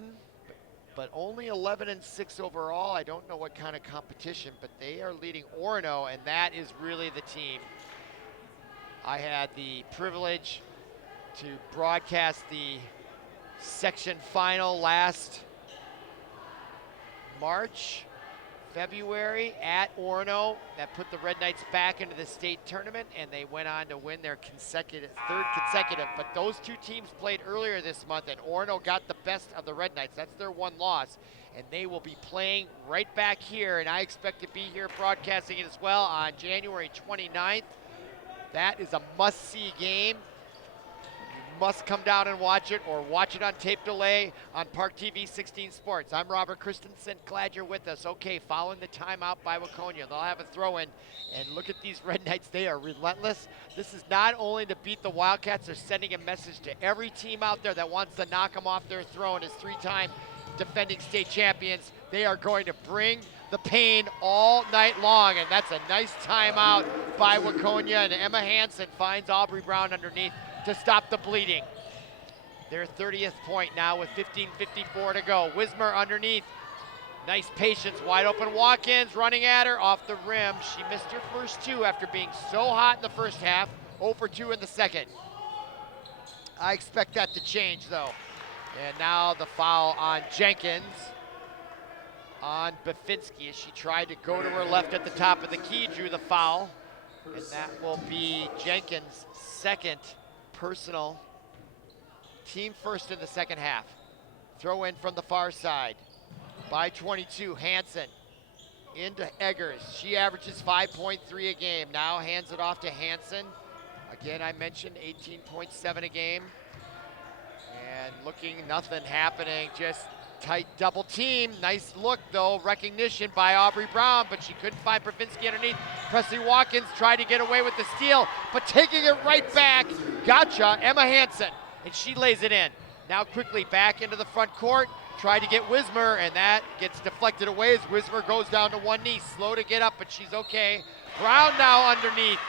but only 11-6 overall. I don't know what kind of competition, but they are leading Orono, and that is really the team. I had the privilege to broadcast the section final last February at Orono. That put the Red Knights back into the state tournament, and they went on to win their 3rd consecutive. But those 2 teams played earlier this month, and Orono got the best of the Red Knights. That's their 1 loss, and they will be playing right back here, and I expect to be here broadcasting it as well on January 29th. That is a must-see game. Must come down and watch it, or watch it on tape delay on ParkTV 16 Sports. I'm Robert Christensen. Glad you're with us. Okay, following the timeout by Waconia, they'll have a throw-in. And look at these Red Knights. They are relentless. This is not only to beat the Wildcats, they're sending a message to every team out there that wants to knock them off their throne as 3-time defending state champions. They are going to bring the pain all night long, and that's a nice timeout by Waconia, and Emma Hansen finds Aubrey Brown underneath to stop the bleeding. Their 30th point now with 15:54 to go. Wismer underneath. Nice patience, wide open Watkins running at her off the rim. She missed her first two after being so hot in the first half, 0 for 2 in the second. I expect that to change though. And now the foul on Jenkins, on Bafinski, as she tried to go to her left at the top of the key, drew the foul. And that will be Jenkins' second personal, team first in the second half. Throw in from the far side by 22, Hansen into Eggers. She averages 5.3 a game. Now hands it off to Hansen. Again, I mentioned 18.7 a game. And looking, nothing happening, just tight double team. Nice look though, recognition by Aubrey Brown, but she couldn't find Pravinsky underneath. Presley Watkins tried to get away with the steal, but taking it right back, gotcha, Emma Hansen, and she lays it in. Now quickly back into the front court, tried to get Wismer, and that gets deflected away as Wismer goes down to one knee. Slow to get up, but she's okay. Brown now underneath,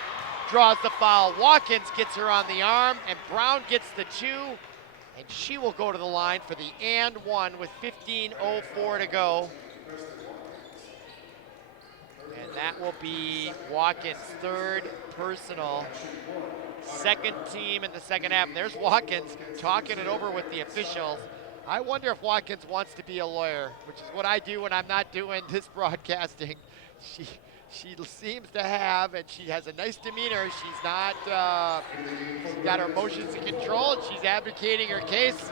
draws the foul. Watkins gets her on the arm, and Brown gets the two, and she will go to the line for the and one with 15:04 to go. And that will be Watkins' third personal, second team in the second half. And there's Watkins talking it over with the officials. I wonder if Watkins wants to be a lawyer, which is what I do when I'm not doing this broadcasting. She seems to have, and she has a nice demeanor. She's not, she's got her emotions in control, and she's advocating her case.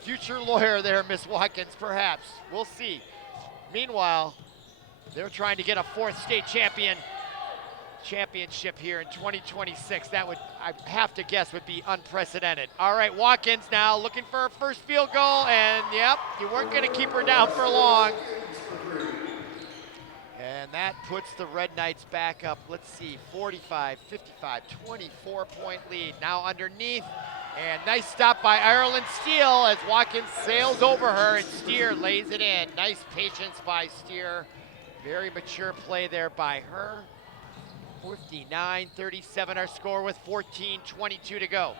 Future lawyer there, Miss Watkins, perhaps. We'll see. Meanwhile, they're trying to get a fourth state championship here in 2026. That would, I have to guess, would be unprecedented. All right, Watkins now looking for her first field goal, and yep, you weren't going to keep her down for long. And that puts the Red Knights back up, let's see, 45, 55, 24-point lead. Now underneath, and nice stop by Ireland Steele as Watkins sails over her and Steer lays it in. Nice patience by Steer. Very mature play there by her. 59-37 our score with 14:22 to go.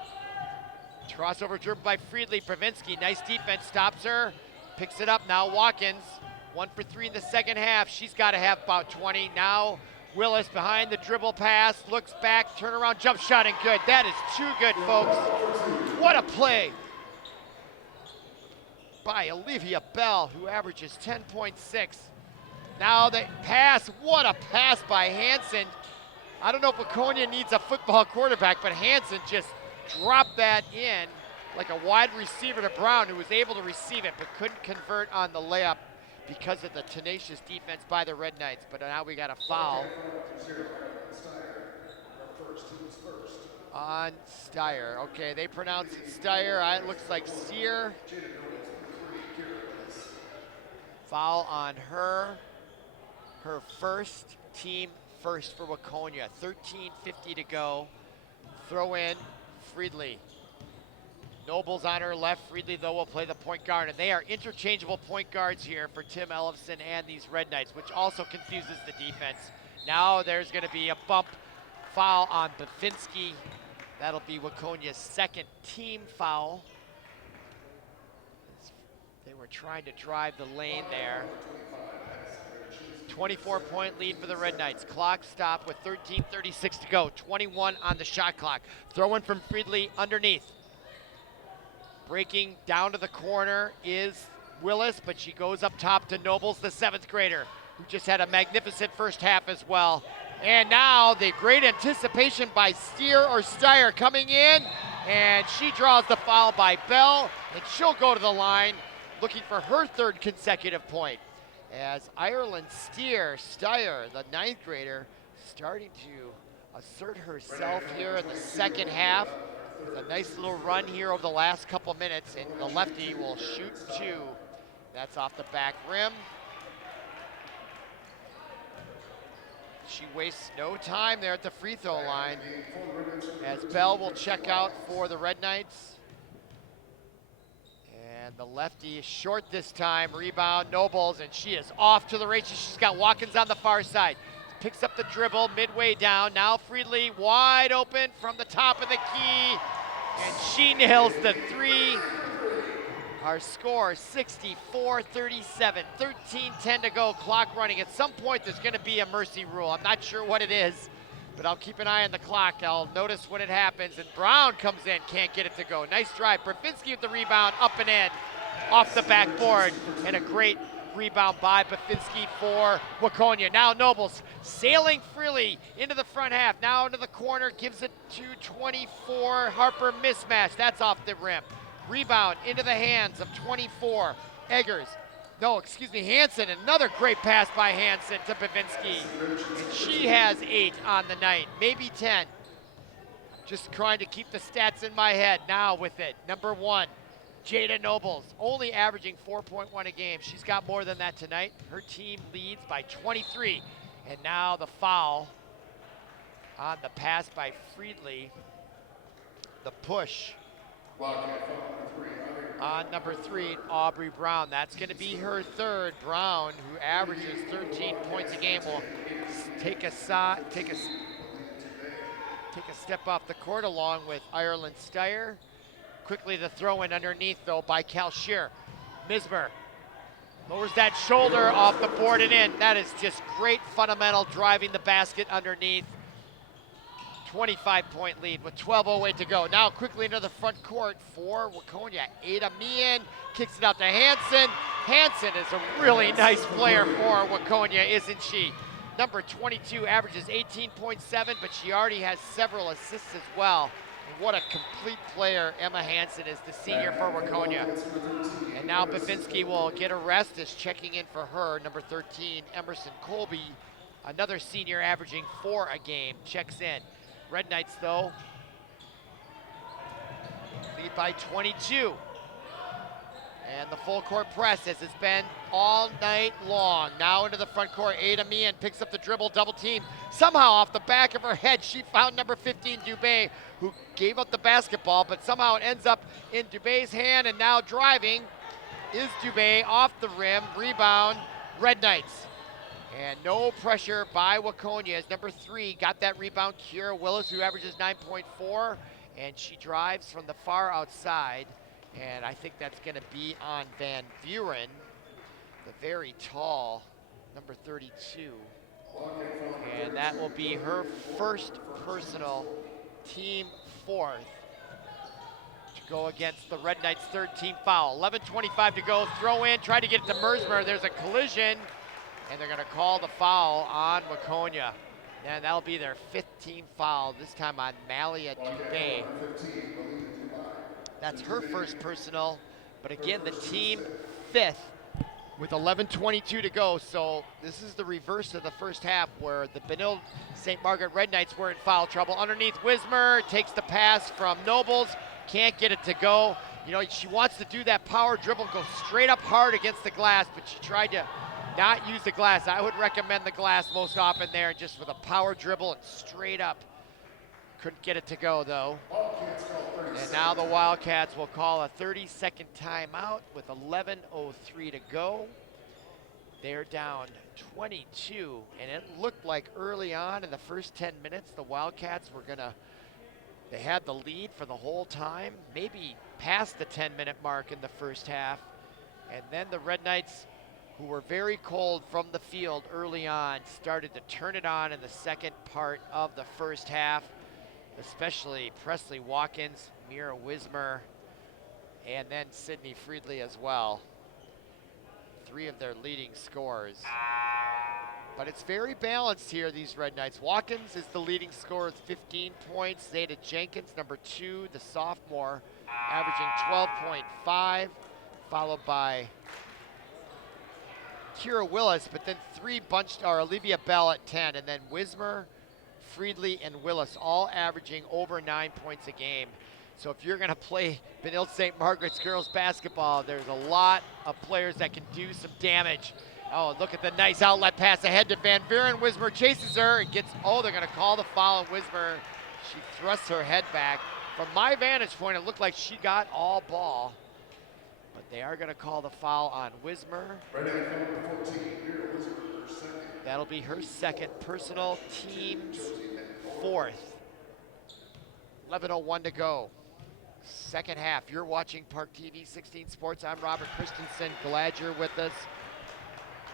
Crossover driven by Friedli. Pravinsky, nice defense, stops her, picks it up. Now Watkins, 1 for 3 in the second half. She's got to have about 20. Now Willis behind the dribble pass, looks back, turnaround jump shot, and good. That is too good, folks. What a play by Olivia Bell, who averages 10.6. Now the pass, what a pass by Hansen. I don't know if Waconia needs a football quarterback, but Hansen just dropped that in like a wide receiver to Brown, who was able to receive it but couldn't convert on the layup because of the tenacious defense by the Red Knights. But now we got a foul on Steyer. Okay, they pronounce it Steyer. It looks like Sear. Foul on her. Her first, team first for Waconia. 13:50 to go. Throw in Friedli. Noble's on her left. Friedli, though, will play the point guard. And they are interchangeable point guards here for Tim Ellefson and these Red Knights, which also confuses the defense. Now there's going to be a bump foul on Bafinski. That'll be Waconia's second team foul. They were trying to drive the lane there. 24-point lead for the Red Knights. Clock stopped with 13:36 to go. 21 on the shot clock. Throw in from Friedli underneath. Breaking down to the corner is Willis, but she goes up top to Nobles, the 7th grader, who just had a magnificent first half as well. And now the great anticipation by Steer or Steyer coming in, and she draws the foul by Bell, and she'll go to the line looking for her third consecutive point. As Ireland Steyer, the 9th grader, starting to assert herself here in the second half. With a nice little run here over the last couple minutes, and the lefty will shoot 2. That's off the back rim. She wastes no time there at the free throw line as Bell will check out for the Red Knights. And the lefty is short this time. Rebound, Nobles, and she is off to the races. She's got Watkins on the far side. Picks up the dribble midway down. Now Friedli wide open from the top of the key, and she nails the three. Our score, 64-37, 13-10 to go, clock running. At some point, there's gonna be a mercy rule. I'm not sure what it is, but I'll keep an eye on the clock. I'll notice when it happens, and Brown comes in, can't get it to go. Nice drive, Brafinski with the rebound, up and in, off the backboard, and a great rebound by Brafinski for Waconia. Now Nobles sailing freely into the front half, now into the corner, gives it to 24, Harper mismatch, that's off the rim. Rebound into the hands of 24, Hansen. Another great pass by Hansen to Bavinski. And she has 8 on the night, maybe 10. Just trying to keep the stats in my head now with it. Number 1, Jada Nobles, only averaging 4.1 a game. She's got more than that tonight. Her team leads by 23. And now the foul on the pass by Friedli. The push on number 3, Aubrey Brown. That's going to be her third. Brown, who averages 13 points a game, will take a step off the court along with Ireland Steyer. Quickly the throw in underneath though by Cal Shear. Mismer lowers that shoulder off the board and in. That is just great fundamental driving the basket underneath. 25-point lead with 12:08 to go. Now quickly into the front court for Waconia. Ada Meehan kicks it out to Hansen. Hansen is a really nice player for Waconia, isn't she? Number 22 averages 18.7, but she already has several assists as well. And what a complete player Emma Hansen is, the senior for Waconia. And now Bavinski will get a rest as checking in for her. Number 13, Emerson Colby, another senior averaging 4 a game, checks in. Red Knights, though, lead by 22. And the full court press, as it's been all night long. Now into the front court, Ada Meehan picks up the dribble, double team. Somehow off the back of her head, she found number 15, Dubé, who gave up the basketball, but somehow it ends up in Dubé's hand, and now driving is Dubé off the rim, rebound, Red Knights. And no pressure by Waconia as number 3 got that rebound, Kira Willis, who averages 9.4, and she drives from the far outside, and I think that's gonna be on Van Buren, the very tall number 32. And that will be her first personal, team 4th, to go against the Red Knights' 3rd team foul. 11:25 to go, throw in, try to get it to Mersmer, there's a collision, and they're gonna call the foul on Waconia. And that'll be their 5th team foul, this time on Malia Dubé. That's her first personal, but again, the team 5th with 11:22 to go. So this is the reverse of the first half where the Benilde-St. Margaret Red Knights were in foul trouble. Underneath, Wismer takes the pass from Nobles, can't get it to go. You know, she wants to do that power dribble, go straight up hard against the glass, but she tried to not use the glass. I would recommend the glass most often there, just with a power dribble and straight up. Couldn't get it to go though. And now the Wildcats will call a 30-second timeout with 11:03 to go. They're down 22, and it looked like early on in the first 10 minutes, the Wildcats were they had the lead for the whole time, maybe past the 10-minute mark in the first half. And then the Red Knights, who were very cold from the field early on, started to turn it on in the second part of the first half, especially Presley Watkins, Mira Wismer, and then Sydney Friedli as well. 3 of their leading scorers. But it's very balanced here, these Red Knights. Watkins is the leading scorer with 15 points. Zeta Jenkins, number 2, the sophomore, averaging 12.5, followed by Kira Willis, but then 3 bunched are Olivia Bell at 10, and then Wismer, Friedli, and Willis all averaging over 9 points a game. So if you're gonna play Benilde-St. Margaret's girls basketball, there's a lot of players that can do some damage. Oh, look at the nice outlet pass ahead to Van Buren. Wismer chases her and gets, they're gonna call the foul on Wismer. She thrusts her head back. From my vantage point, it looked like she got all ball. But they are going to call the foul on Wismer. Right now, number 14, Mira Wismer, her second. That'll be her second, personal, team's fourth. 11:01 to go. Second half. You're watching ParkTV 16 Sports. I'm Robert Christensen. Glad you're with us.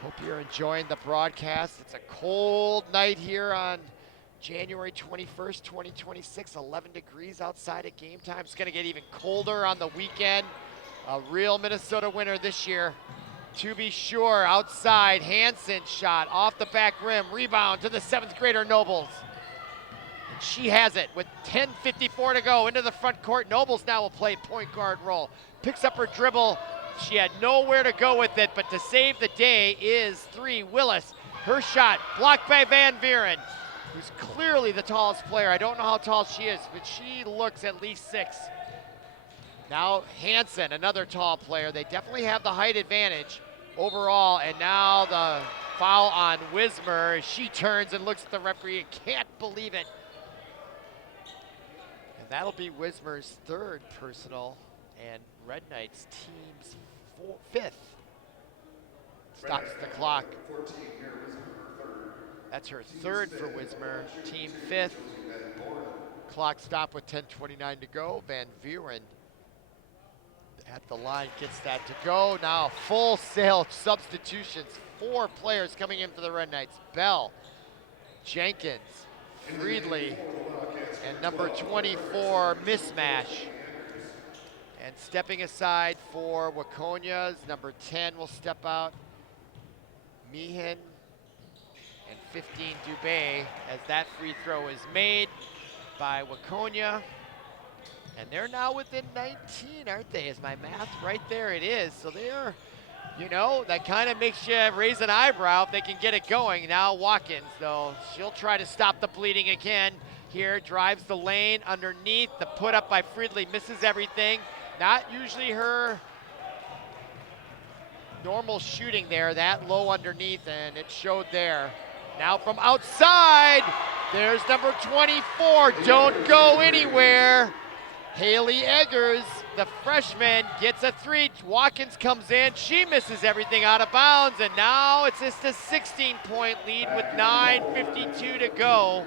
Hope you're enjoying the broadcast. It's a cold night here on January 21st, 2026. 11 degrees outside at game time. It's going to get even colder on the weekend. A real Minnesota winner this year. To be sure, outside, Hansen shot off the back rim. Rebound to the 7th grader Nobles. And she has it with 10:54 to go into the front court. Nobles now will play point guard role. Picks up her dribble. She had nowhere to go with it, but to save the day is 3. Willis, her shot blocked by Van Vieren, who's clearly the tallest player. I don't know how tall she is, but she looks at least 6. Now Hansen, another tall player. They definitely have the height advantage overall, and now the foul on Wismer. She turns and looks at the referee and can't believe it. And that'll be Wismer's 3rd personal and Red Knights team's 5th. Stops the clock. 14, Mira Wismer, her third. That's her 3rd for Wismer, team 5th. Clock stop with 10:29 to go. Van Vieren at the line gets that to go. Now full sale substitutions. 4 players coming in for the Red Knights. Bell, Jenkins, Friedley, and number 24, Mismatch. And stepping aside for Waconia's, number 10 will step out. Meehan and 15, Dubé, as that free throw is made by Waconia. And they're now within 19, aren't they? Is my math right there? It is. So they're, you know, that kind of makes you raise an eyebrow if they can get it going. Now Watkins, though, she'll try to stop the bleeding again. Here, drives the lane underneath. The put up by Friedley misses everything. Not usually her normal shooting there, that low underneath, and it showed there. Now from outside, there's number 24. Don't go anywhere. Haley Eggers, the freshman, gets a 3. Watkins comes in. She misses everything out of bounds, and now it's just a 16-point lead with 9:52 to go.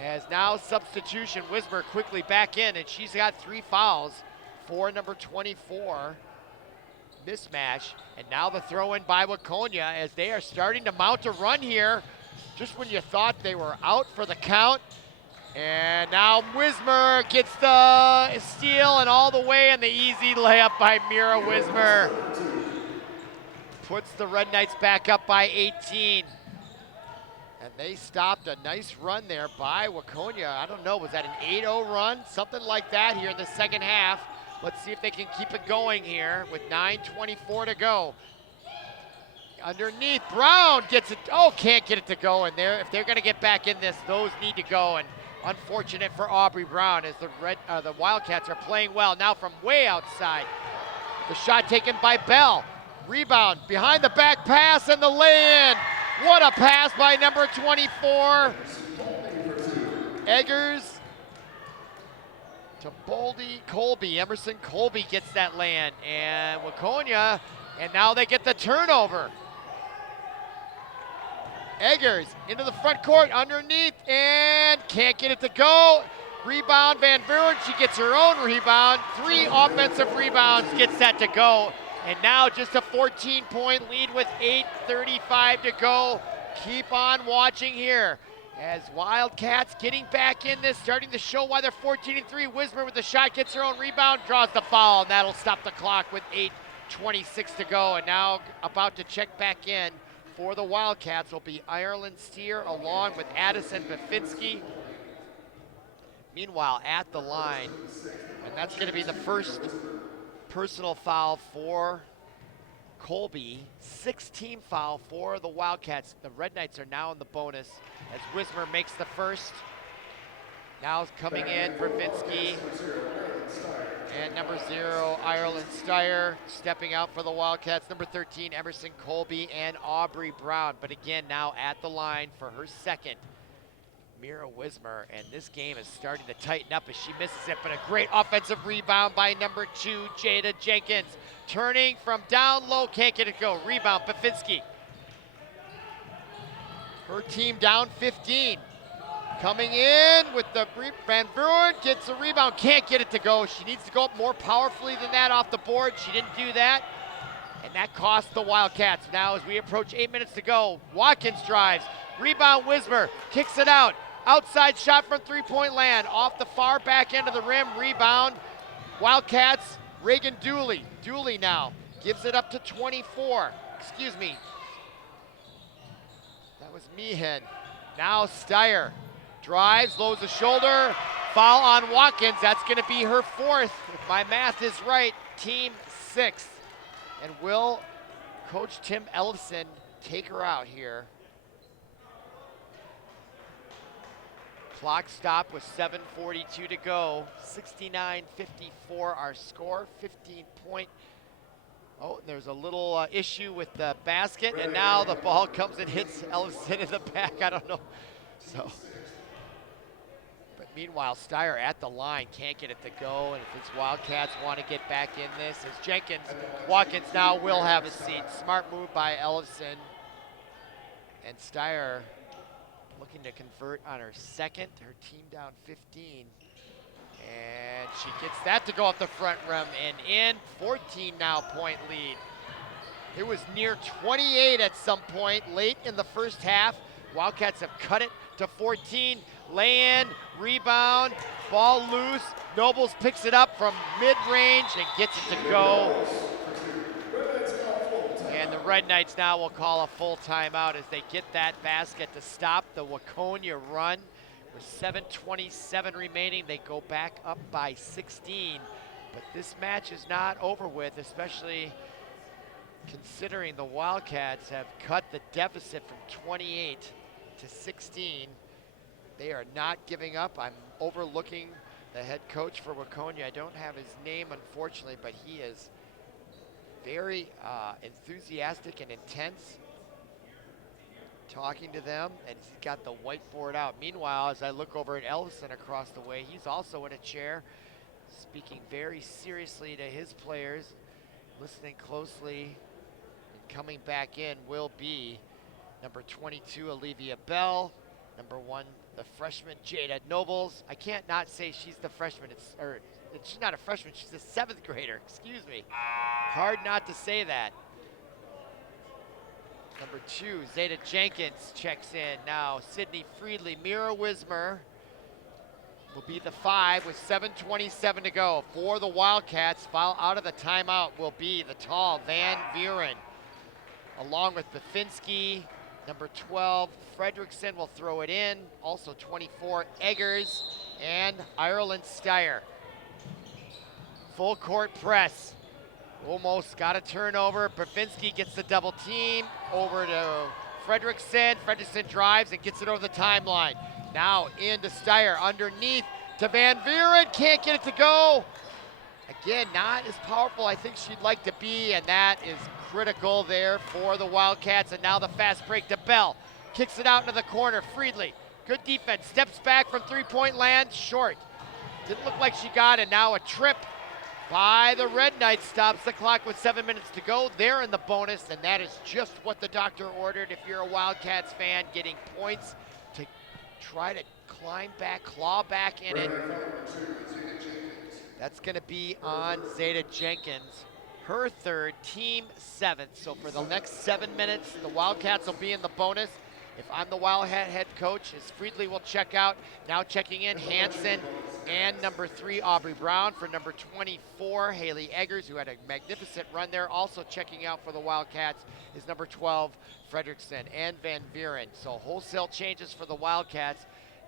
As now substitution, Wismer quickly back in, and she's got 3 fouls for number 24, Mismatch. And now the throw in by Waconia as they are starting to mount a run here. Just when you thought they were out for the count. And now Wismer gets the steal and all the way, and the easy layup by Mira Wismer puts the Red Knights back up by 18. And they stopped a nice run there by Waconia. I don't know, was that an 8-0 run? Something like that here in the second half. Let's see if they can keep it going here with 9:24 to go. Underneath, Brown gets it. Oh, can't get it to go in there. If they're going to get back in this, those need to go. And unfortunate for Aubrey Brown as the Wildcats are playing well. Now from way outside, the shot taken by Bell. Rebound, behind the back pass, and the lay-in. What a pass by number 24. Eggers to Colby. Emerson Colby gets that lay-in. And Waconia, and now they get the turnover. Eggers into the front court, underneath, and can't get it to go. Rebound, Van Vieren, she gets her own rebound. 3 offensive rebounds, gets that to go. And now just a 14-point lead with 8:35 to go. Keep on watching here as Wildcats getting back in this, starting to show why they're 14-3. Wismer with the shot, gets her own rebound, draws the foul, and that'll stop the clock with 8:26 to go. And now about to check back in for the Wildcats will be Ireland Steer along with Addison Bafinski. Meanwhile, at the line, and that's going to be the first personal foul for Colby. 6-team foul for the Wildcats. The Red Knights are now in the bonus as Wismer makes the first. Now coming in, Bravinsky. And number 0, Ireland Steyer, stepping out for the Wildcats. Number 13, Emerson Colby and Aubrey Brown. But again, now at the line for her second, Mira Wismer, and this game is starting to tighten up as she misses it, but a great offensive rebound by number 2, Jada Jenkins. Turning from down low, can't get it to go. Rebound, Pafinski. Her team down 15. Coming in with the Van Buren, gets a rebound, can't get it to go. She needs to go up more powerfully than that off the board. She didn't do that, and that cost the Wildcats. Now as we approach 8 minutes to go, Watkins drives, rebound Wismer, kicks it out. Outside shot from three-point land, off the far back end of the rim, rebound. Wildcats, Reagan Dooley. Dooley now gives it up to 24. Excuse me. That was Meehan. Now Steyer drives, lowers the shoulder, foul on Watkins. That's gonna be her 4th, if my math is right, team 6th. And will Coach Tim Ellison take her out here? Clock stop with 7:42 to go. 69-54 our score. 15-point. Oh, there's a little issue with the basket, and now the ball comes and hits Ellison in the back. I don't know. So, but meanwhile, Steyer at the line can't get it to go, and if it's Wildcats want to get back in this, as Watkins now will have a seat. Smart move by Ellison, and Steyer looking to convert on her 2nd, her team down 15. And she gets that to go off the front rim and in. 14 now point lead. It was near 28 at some point late in the first half. Wildcats have cut it to 14. Lay in, rebound, ball loose. Nobles picks it up from mid-range and gets it to go. And the Red Knights now will call a full timeout as they get that basket to stop the Waconia run. With 7:27 remaining, they go back up by 16. But this match is not over with, especially considering the Wildcats have cut the deficit from 28 to 16. They are not giving up. I'm overlooking the head coach for Waconia. I don't have his name, unfortunately, but he is very enthusiastic and intense, talking to them, and he's got the whiteboard out. Meanwhile, as I look over at Ellison across the way, he's also in a chair, speaking very seriously to his players, listening closely, and coming back in will be number 22, Olivia Bell, number 1, the freshman, Jada Nobles. I can't not say she's the freshman, she's not a freshman, she's a 7th grader, excuse me. Hard not to say that. Number 2, Zeta Jenkins checks in now. Sydney Friedley, Mira Wismer will be the 5 with 7:27 to go. For the Wildcats, foul out of the timeout will be the tall Van Buren, along with Bafinski. Number 12, Fredrickson will throw it in. Also 24, Eggers and Ireland Steyer. Full court press. Almost got a turnover. Bafinski gets the double team over to Fredrickson. Fredrickson drives and gets it over the timeline. Now into Steyer, underneath to Van Buren. Can't get it to go. Again, not as powerful I think she'd like to be, and that is critical there for the Wildcats. And now the fast break to Bell. Kicks it out into the corner. Friedley, good defense. Steps back from three-point land, short. Didn't look like she got it. Now a trip by the Red Knights stops the clock with 7 minutes to go. They're in the bonus, and that is just what the doctor ordered. If you're a Wildcats fan, getting points to try to climb back, claw back in it. That's going to be on Zeta Jenkins. Her 3rd, team 7th. So for the next 7 minutes, the Wildcats will be in the bonus. If I'm the Wildcat head coach, as Friedley will check out. Now checking in, Hansen and number 3, Aubrey Brown. For number 24, Haley Eggers, who had a magnificent run there. Also checking out for the Wildcats is number 12, Fredrickson and Van Buren. So wholesale changes for the Wildcats.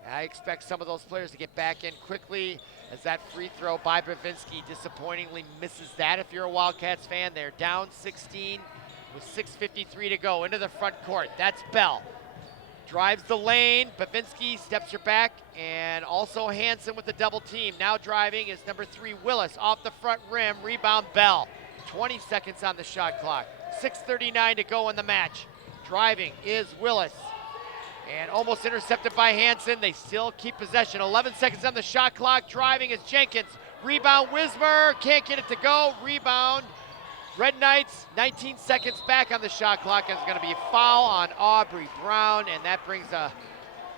I expect some of those players to get back in quickly, as that free throw by Bavinski disappointingly misses that. If you're a Wildcats fan, they're down 16 with 6:53 to go into the front court. That's Bell. Drives the lane, Bavinski steps her back, and also Hansen with the double team. Now driving is number 3, Willis, off the front rim, rebound Bell. 20 seconds on the shot clock. 6:39 to go in the match. Driving is Willis. And almost intercepted by Hansen. They still keep possession. 11 seconds on the shot clock. Driving is Jenkins. Rebound, Wismer. Can't get it to go. Rebound. Red Knights, 19 seconds back on the shot clock. It's going to be a foul on Aubrey Brown, and that brings a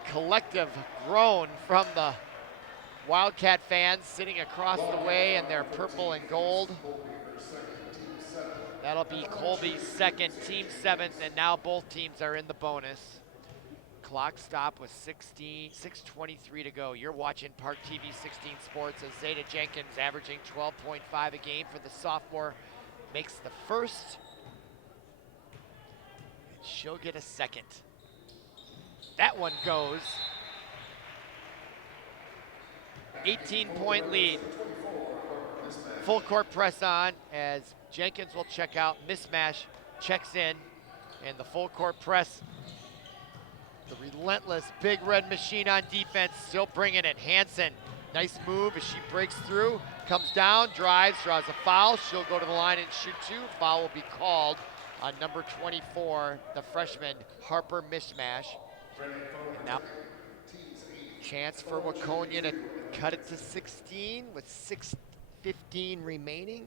collective groan from the Wildcat fans sitting across the way in their purple and gold. That'll be Colby's second, team seventh, and now both teams are in the bonus. Clock stop with 6:23 to go. You're watching ParkTV 16 Sports as Zeta Jenkins, averaging 12.5 a game for the sophomore, makes the first, and she'll get a second. That one goes. 18-point lead. Full court press on as Jenkins will check out. Mismatch checks in, and the full court press. The relentless big red machine on defense, still bringing it. Hansen, nice move as she breaks through, comes down, drives, draws a foul. She'll go to the line and shoot two. Foul will be called on number 24, the freshman Harper Mismatch. And now, chance for Waconia to cut it to 16 with 6:15 remaining.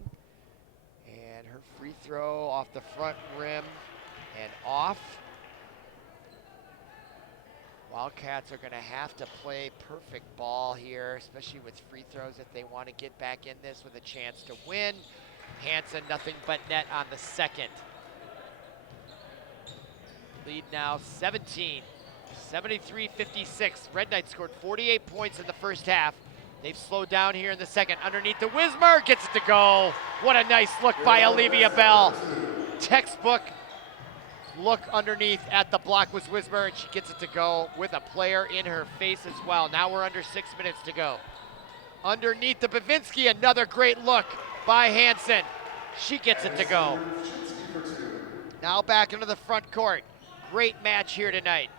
And her free throw off the front rim and off. Wildcats are going to have to play perfect ball here, especially with free throws if they want to get back in this with a chance to win. Hansen, nothing but net on the second. Lead now 17, 73-56. Red Knights scored 48 points in the first half. They've slowed down here in the second. Underneath the Wismer, gets it to go. What a nice look by Olivia Bell. Textbook look underneath at the block was Wismer, and she gets it to go with a player in her face as well. Now we're under 6 minutes to go. Underneath the Bavinski, another great look by Hansen. She gets it to go. Now back into the front court. Great match here tonight.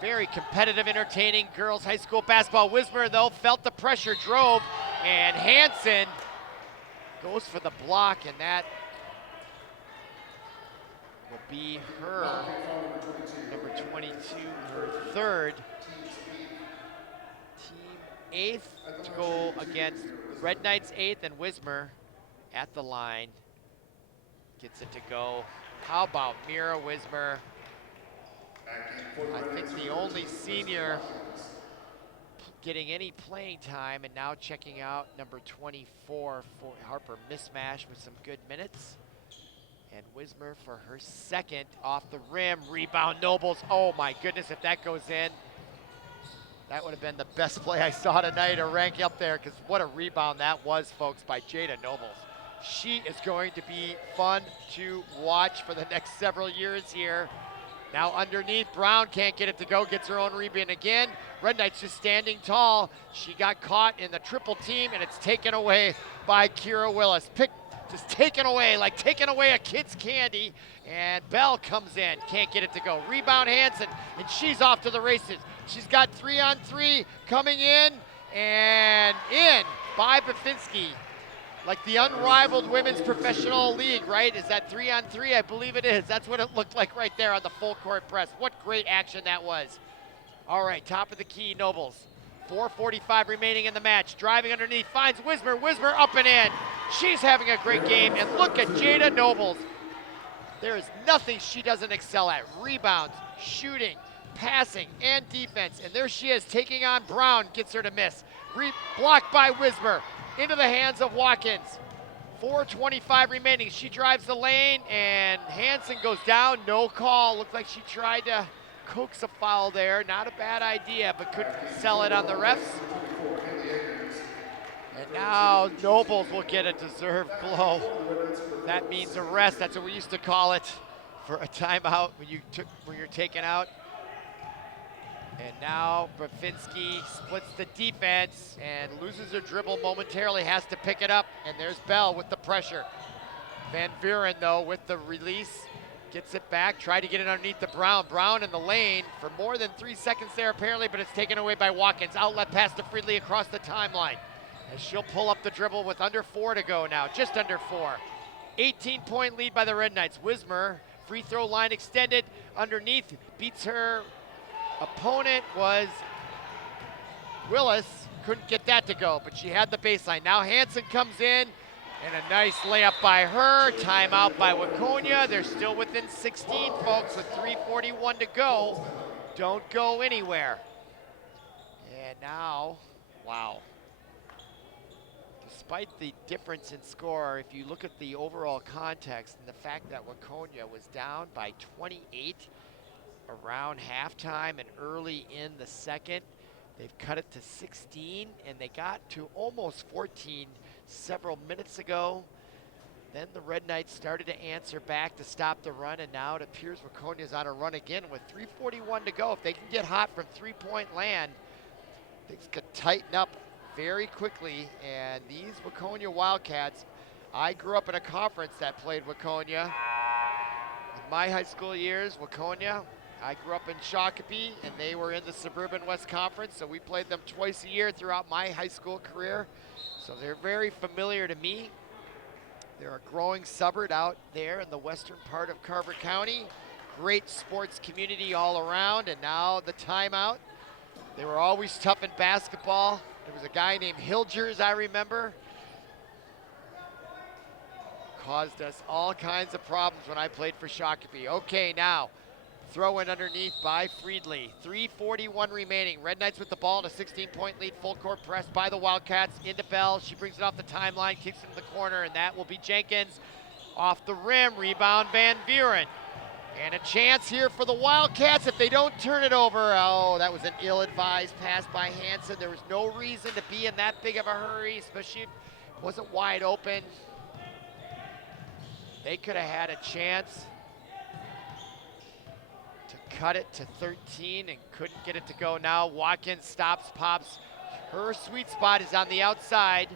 Very competitive, entertaining girls high school basketball. Wismer, though, felt the pressure, drove, and Hansen goes for the block, and that will be her, number 22, her third. Team eighth to go against Red Knights eighth, and Wismer at the line. Gets it to go. How about Mira Wismer? I think the only senior getting any playing time, and now checking out number 24 for Harper Mismatch with some good minutes. And Wismer for her second off the rim. Rebound, Nobles. Oh my goodness, if that goes in, that would have been the best play I saw tonight, or rank up there, because what a rebound that was, folks, by Jada Nobles. She is going to be fun to watch for the next several years here. Now underneath, Brown can't get it to go, gets her own rebound again. Red Knights just standing tall. She got caught in the triple team, and it's taken away by Kira Willis. Just taken away, like taking away a kid's candy. And Bell comes in, can't get it to go. Rebound Hansen, and she's off to the races. She's got 3-on-3 coming in, and in by Bafinski. Like the unrivaled women's professional league, right? Is that 3-on-3? I believe it is. That's what it looked like right there on the full court press. What great action that was. All right, top of the key, Nobles. 4:45 remaining in the match. Driving underneath, finds Wismer. Wismer up and in. She's having a great game, and look at Jada Nobles. There is nothing she doesn't excel at. Rebounds, shooting, passing, and defense. And there she is, taking on Brown, gets her to miss. Blocked by Wismer, into the hands of Watkins. 4:25 remaining. She drives the lane, and Hansen goes down. No call. Looked like she tried to coax a foul there. Not a bad idea, but couldn't sell it on the refs. And now Nobles will get a deserved blow. That means a rest. That's what we used to call it for a timeout when you're taken out. And now Bafinski splits the defense and loses her dribble momentarily, has to pick it up, and there's Bell with the pressure. Van Vuren, though, with the release, gets it back, tried to get it underneath the Brown. Brown in the lane for more than 3 seconds there apparently, but it's taken away by Watkins. Outlet pass to Freely across the timeline as she'll pull up the dribble with under 4 to go now, just under 4. 18-point lead by the Red Knights. Wismer, free throw line extended. underneath, beats her opponent was Willis. Couldn't get that to go, but she had the baseline. Now Hansen comes in, and a nice layup by her. Timeout by Waconia. They're still within 16, folks, with 3:41 to go. Don't go anywhere. And now, wow. Despite the difference in score, if you look at the overall context and the fact that Waconia was down by 28 around halftime and early in the second, they've cut it to 16, and they got to almost 14 several minutes ago. Then the Red Knights started to answer back to stop the run, and now it appears Waconia's on a run again with 3:41 to go. If they can get hot from three-point land, things could tighten up very quickly. And these Waconia Wildcats, I grew up in a conference that played Waconia. In my high school years, Waconia, I grew up in Shakopee, and they were in the Suburban West Conference, so we played them twice a year throughout my high school career. So they're very familiar to me. They're a growing suburb out there in the western part of Carver County. Great sports community all around, and now the timeout. They were always tough in basketball. There was a guy named Hilgers, I remember. Caused us all kinds of problems when I played for Shakopee. Okay, now throw in underneath by Friedley. 3:41 remaining. Red Knights with the ball, and a 16-point lead. Full court press by the Wildcats into Bell. She brings it off the timeline, kicks it in the corner, and that will be Jenkins. Off the rim, rebound Van Buren. And a chance here for the Wildcats if they don't turn it over. Oh, that was an ill-advised pass by Hansen. There was no reason to be in that big of a hurry, especially if it wasn't wide open. They could have had a chance to cut it to 13 and couldn't get it to go. Now Watkins stops, pops. Her sweet spot is on the outside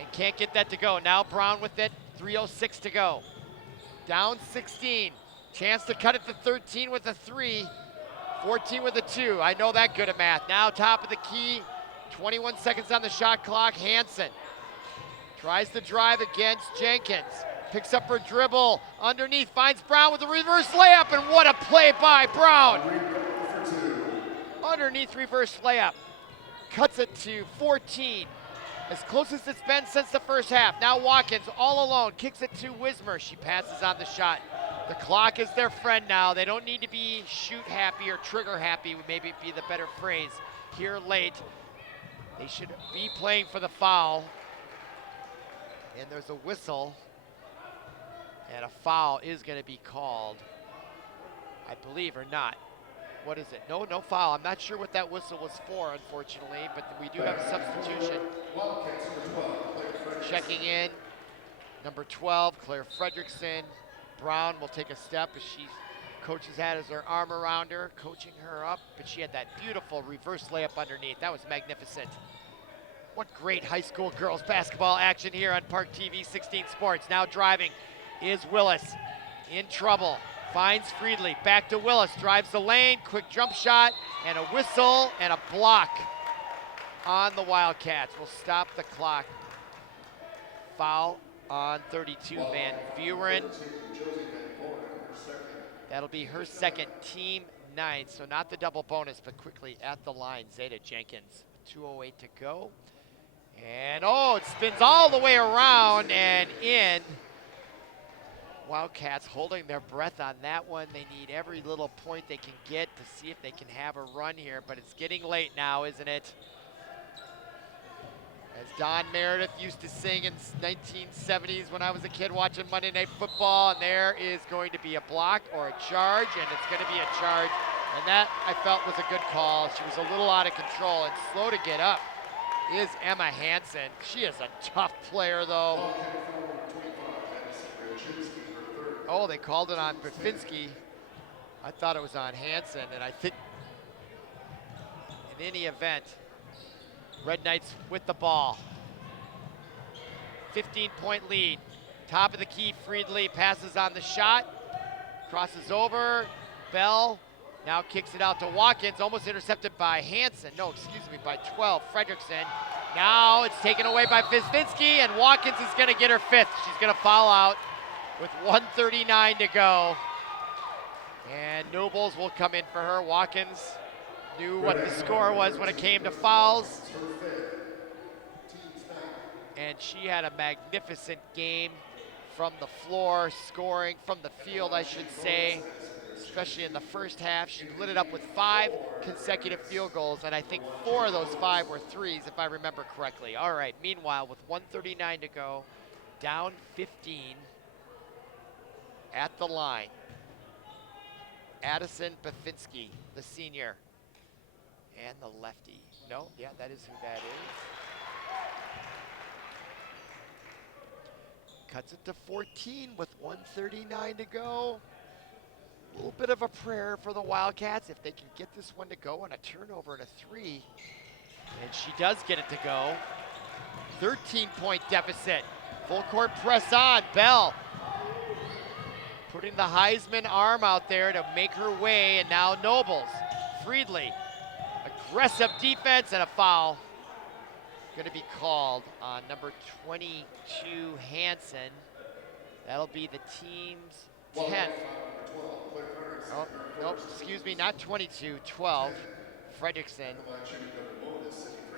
and can't get that to go. Now Brown with it, 3:06 to go. Down 16. Chance to cut it to 13 with a 3, 14 with a 2. I know that good at math. Now top of the key, 21 seconds on the shot clock. Hansen tries to drive against Jenkins. Picks up her dribble underneath, finds Brown with a reverse layup, and what a play by Brown. Underneath reverse layup. Cuts it to 14. As close as it's been since the first half. Now Watkins all alone, kicks it to Wismer. She passes on the shot. The clock is their friend now. They don't need to be shoot happy or trigger happy, would maybe be the better phrase here late. They should be playing for the foul. And there's a whistle. And a foul is going to be called, I believe, or not. What is it? No foul. I'm not sure what that whistle was for, unfortunately, but we do have a substitution. Checking in, number 12, Claire Fredrickson. Brown will take a step as coach has her arm around her, coaching her up, but she had that beautiful reverse layup underneath. That was magnificent. What great high school girls basketball action here on ParkTV 16 Sports. Now driving is Willis, in trouble, finds Friedley, back to Willis, drives the lane, quick jump shot, and a whistle and a block on the Wildcats. Will stop the clock. Foul on 32, Van Buren. That'll be her second, team 9, so not the double bonus, but quickly at the line, Zeta Jenkins. 2:08 to go. And oh, it spins all the way around and in. Wildcats holding their breath on that one. They need every little point they can get to see if they can have a run here, but it's getting late now, isn't it? As Don Meredith used to sing in 1970s when I was a kid watching Monday Night Football, and there is going to be a block or a charge, and it's going to be a charge. And that, I felt, was a good call. She was a little out of control and slow to get up is Emma Hansen. She is a tough player, though. Oh, they called it on Bafinski. I thought it was on Hansen, and I think in any event, Red Knights with the ball. 15-point lead. Top of the key, Friedley passes on the shot. Crosses over. Bell now kicks it out to Watkins, almost intercepted by Hansen. No, excuse me, by 12, Fredrickson. Now it's taken away by Bafinski, and Watkins is going to get her 5th. She's going to foul out with 1:39 to go. And Nobles will come in for her. Watkins knew what the score was when it came to fouls. And she had a magnificent game from the floor, scoring from the field, I should say, especially in the first half. She lit it up with 5 consecutive field goals, and I think 4 of those 5 were threes, if I remember correctly. All right, meanwhile, with 1:39 to go, down 15 at the line. Addison Bafinski, the senior, and the lefty. No, yeah, that is who that is. Cuts it to 14 with 1:39 to go. A little bit of a prayer for the Wildcats if they can get this one to go on a turnover and a 3. And she does get it to go. 13-point deficit. Full court press on. Bell putting the Heisman arm out there to make her way, and now Nobles. Friedley, aggressive defense and a foul. Going to be called on number 22, Hansen. That'll be the team's 10th. Oh, nope, excuse me, not 22, 12. Fredrickson.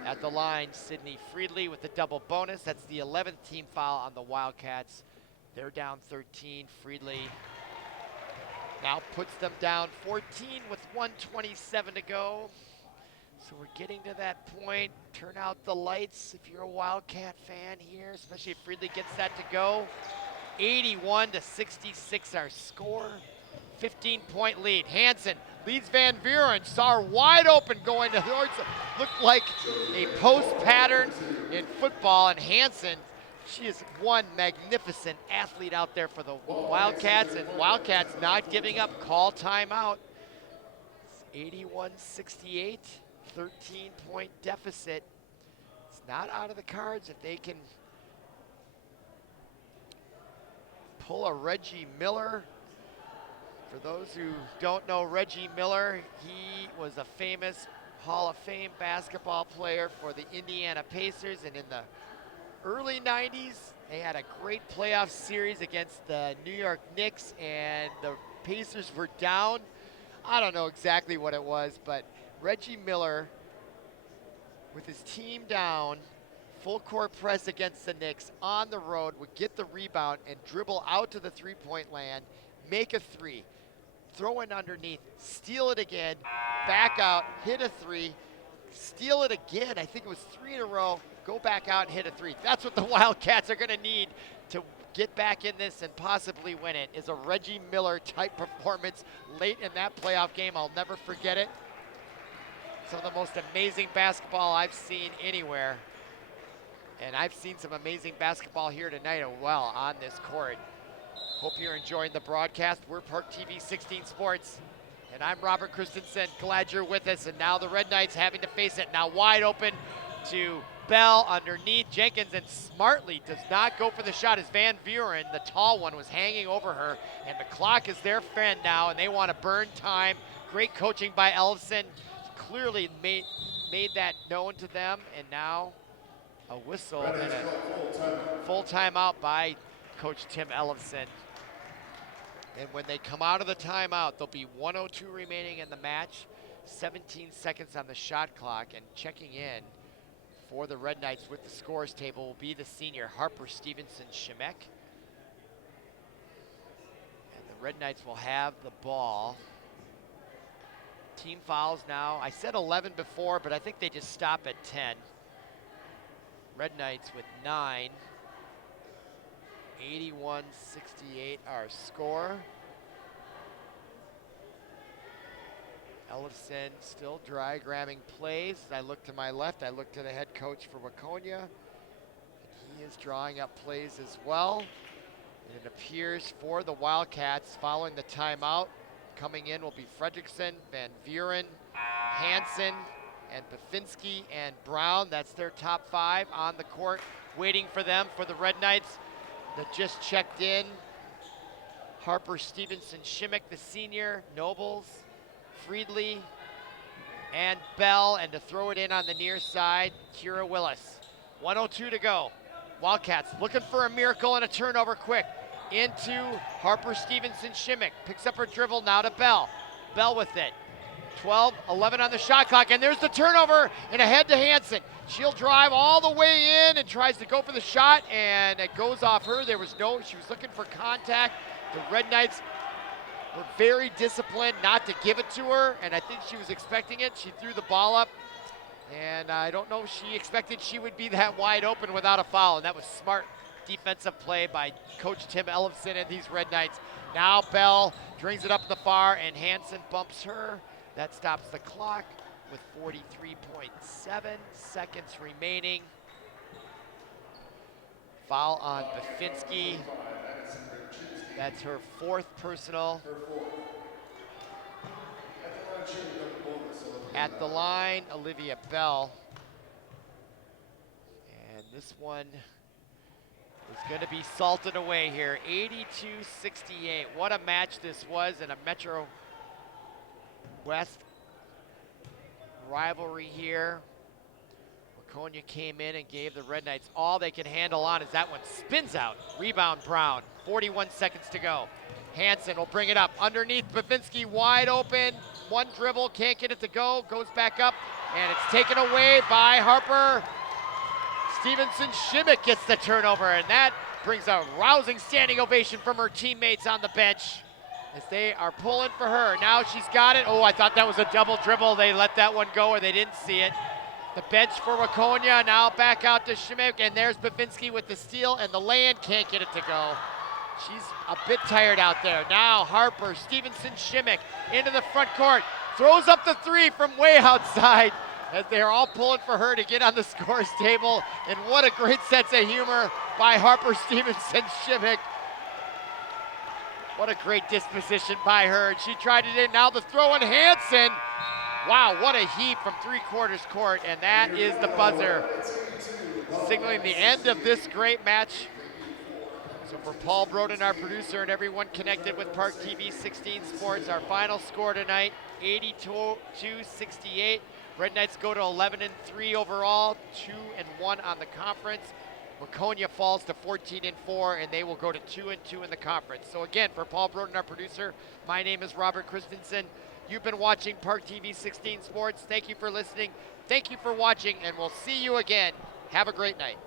At the line, Sydney Friedley with the double bonus. That's the 11th team foul on the Wildcats. They're down 13. Friedley now puts them down 14 with 1:27 to go. So we're getting to that point. Turn out the lights if you're a Wildcat fan here, especially if Friedley gets that to go. 81-66 our score. 15-point lead. Hansen leads Van Buren. Saw her wide open going towards, looked like a post pattern in football. And Hansen, she is one magnificent athlete out there for the Wildcats, and Wildcats not giving up. Call timeout. It's 81-68, 13-point deficit. It's not out of the cards if they can pull a Reggie Miller. For those who don't know Reggie Miller, he was a famous Hall of Fame basketball player for the Indiana Pacers, and in the early 90s, they had a great playoff series against the New York Knicks, and the Pacers were down. I don't know exactly what it was, but Reggie Miller, with his team down, full court press against the Knicks on the road, would get the rebound and dribble out to the three-point land, make a 3, throw it underneath, steal it again, back out, hit a 3, steal it again. I think it was 3 in a row, go back out and hit a 3. That's what the Wildcats are going to need to get back in this and possibly win it, is a Reggie Miller type performance late in that playoff game. I'll never forget it. Some of the most amazing basketball I've seen anywhere. And I've seen some amazing basketball here tonight as well on this court. Hope you're enjoying the broadcast. We're ParkTV 16 Sports, and I'm Robert Christensen. Glad you're with us. And now the Red Knights having to face it. Now wide open to Bell underneath. Jenkins, and smartly does not go for the shot as Van Buren, the tall one, was hanging over her. And the clock is their friend now, and they want to burn time. Great coaching by Ellefson. Clearly made that known to them. And now a whistle and a full timeout by Coach Tim Ellefson. And when they come out of the timeout, there'll be 1:02 remaining in the match, 17 seconds on the shot clock, and checking in for the Red Knights with the scores table will be the senior Harper Stevenson Shemek. And the Red Knights will have the ball. Team fouls now. I said 11 before, but I think they just stop at 10. Red Knights with 9. 81-68 our score. Ellefson still diagramming plays. I look to my left, I look to the head coach for Waconia. And he is drawing up plays as well. And it appears for the Wildcats following the timeout, coming in will be Fredrickson, Van Buren, Hansen, and Bafinski and Brown. That's their top 5 on the court, waiting for them for the Red Knights that just checked in. Harper Stevenson Shemek, the senior, Nobles, Friedley, and Bell, and to throw it in on the near side, Kira Willis. 1:02 to go. Wildcats looking for a miracle and a turnover quick. into Harper Stevenson Shimmick. Picks up her dribble now to Bell. Bell with it. 12, 11 on the shot clock, and there's the turnover and ahead to Hansen. She'll drive all the way in and tries to go for the shot, and it goes off her. She was looking for contact. The Red Knights were very disciplined not to give it to her, and I think she was expecting it. She threw the ball up, and I don't know if she expected she would be that wide open without a foul, and that was smart defensive play by Coach Tim Ellefson and these Red Knights. Now Bell brings it up in the far, and Hansen bumps her. That stops the clock with 43.7 seconds remaining. Foul on Bafinski. That's her fourth personal. At the line, Olivia Bell. And this one is going to be salted away here. 82-68. What a match this was in a Metro West rivalry here. Waconia came in and gave the Red Knights all they can handle on as that one spins out. Rebound Brown, 41 seconds to go. Hansen will bring it up underneath Bafinski, wide open. One dribble, can't get it to go, goes back up, and it's taken away by Harper. Stevenson Shimmick gets the turnover, and that brings a rousing standing ovation from her teammates on the bench as they are pulling for her. Now she's got it. Oh, I thought that was a double dribble. They let that one go, or they didn't see it. The bench for Waconia, now back out to Shimmick, and there's Bafinski with the steal, and the lay-in can't get it to go. She's a bit tired out there. Now Harper, Stevenson Shimmick into the front court, throws up the three from way outside as they're all pulling for her to get on the scores table. And what a great sense of humor by Harper Stevenson Shimmick. What a great disposition by her. And she tried it in. Now the throw in Hansen. Wow, what a heave from three-quarters court. And that is the buzzer, signaling the end of this great match. So for Paul Broden, our producer, and everyone connected with ParkTV 16 Sports, our final score tonight, 82-68. Red Knights go to 11-3 overall, 2-1 on the conference. Waconia falls to 14-4, and they will go to 2-2 in the conference. So again, for Paul Broden, our producer, my name is Robert Christensen. You've been watching ParkTV 16 Sports. Thank you for listening. Thank you for watching, and we'll see you again. Have a great night.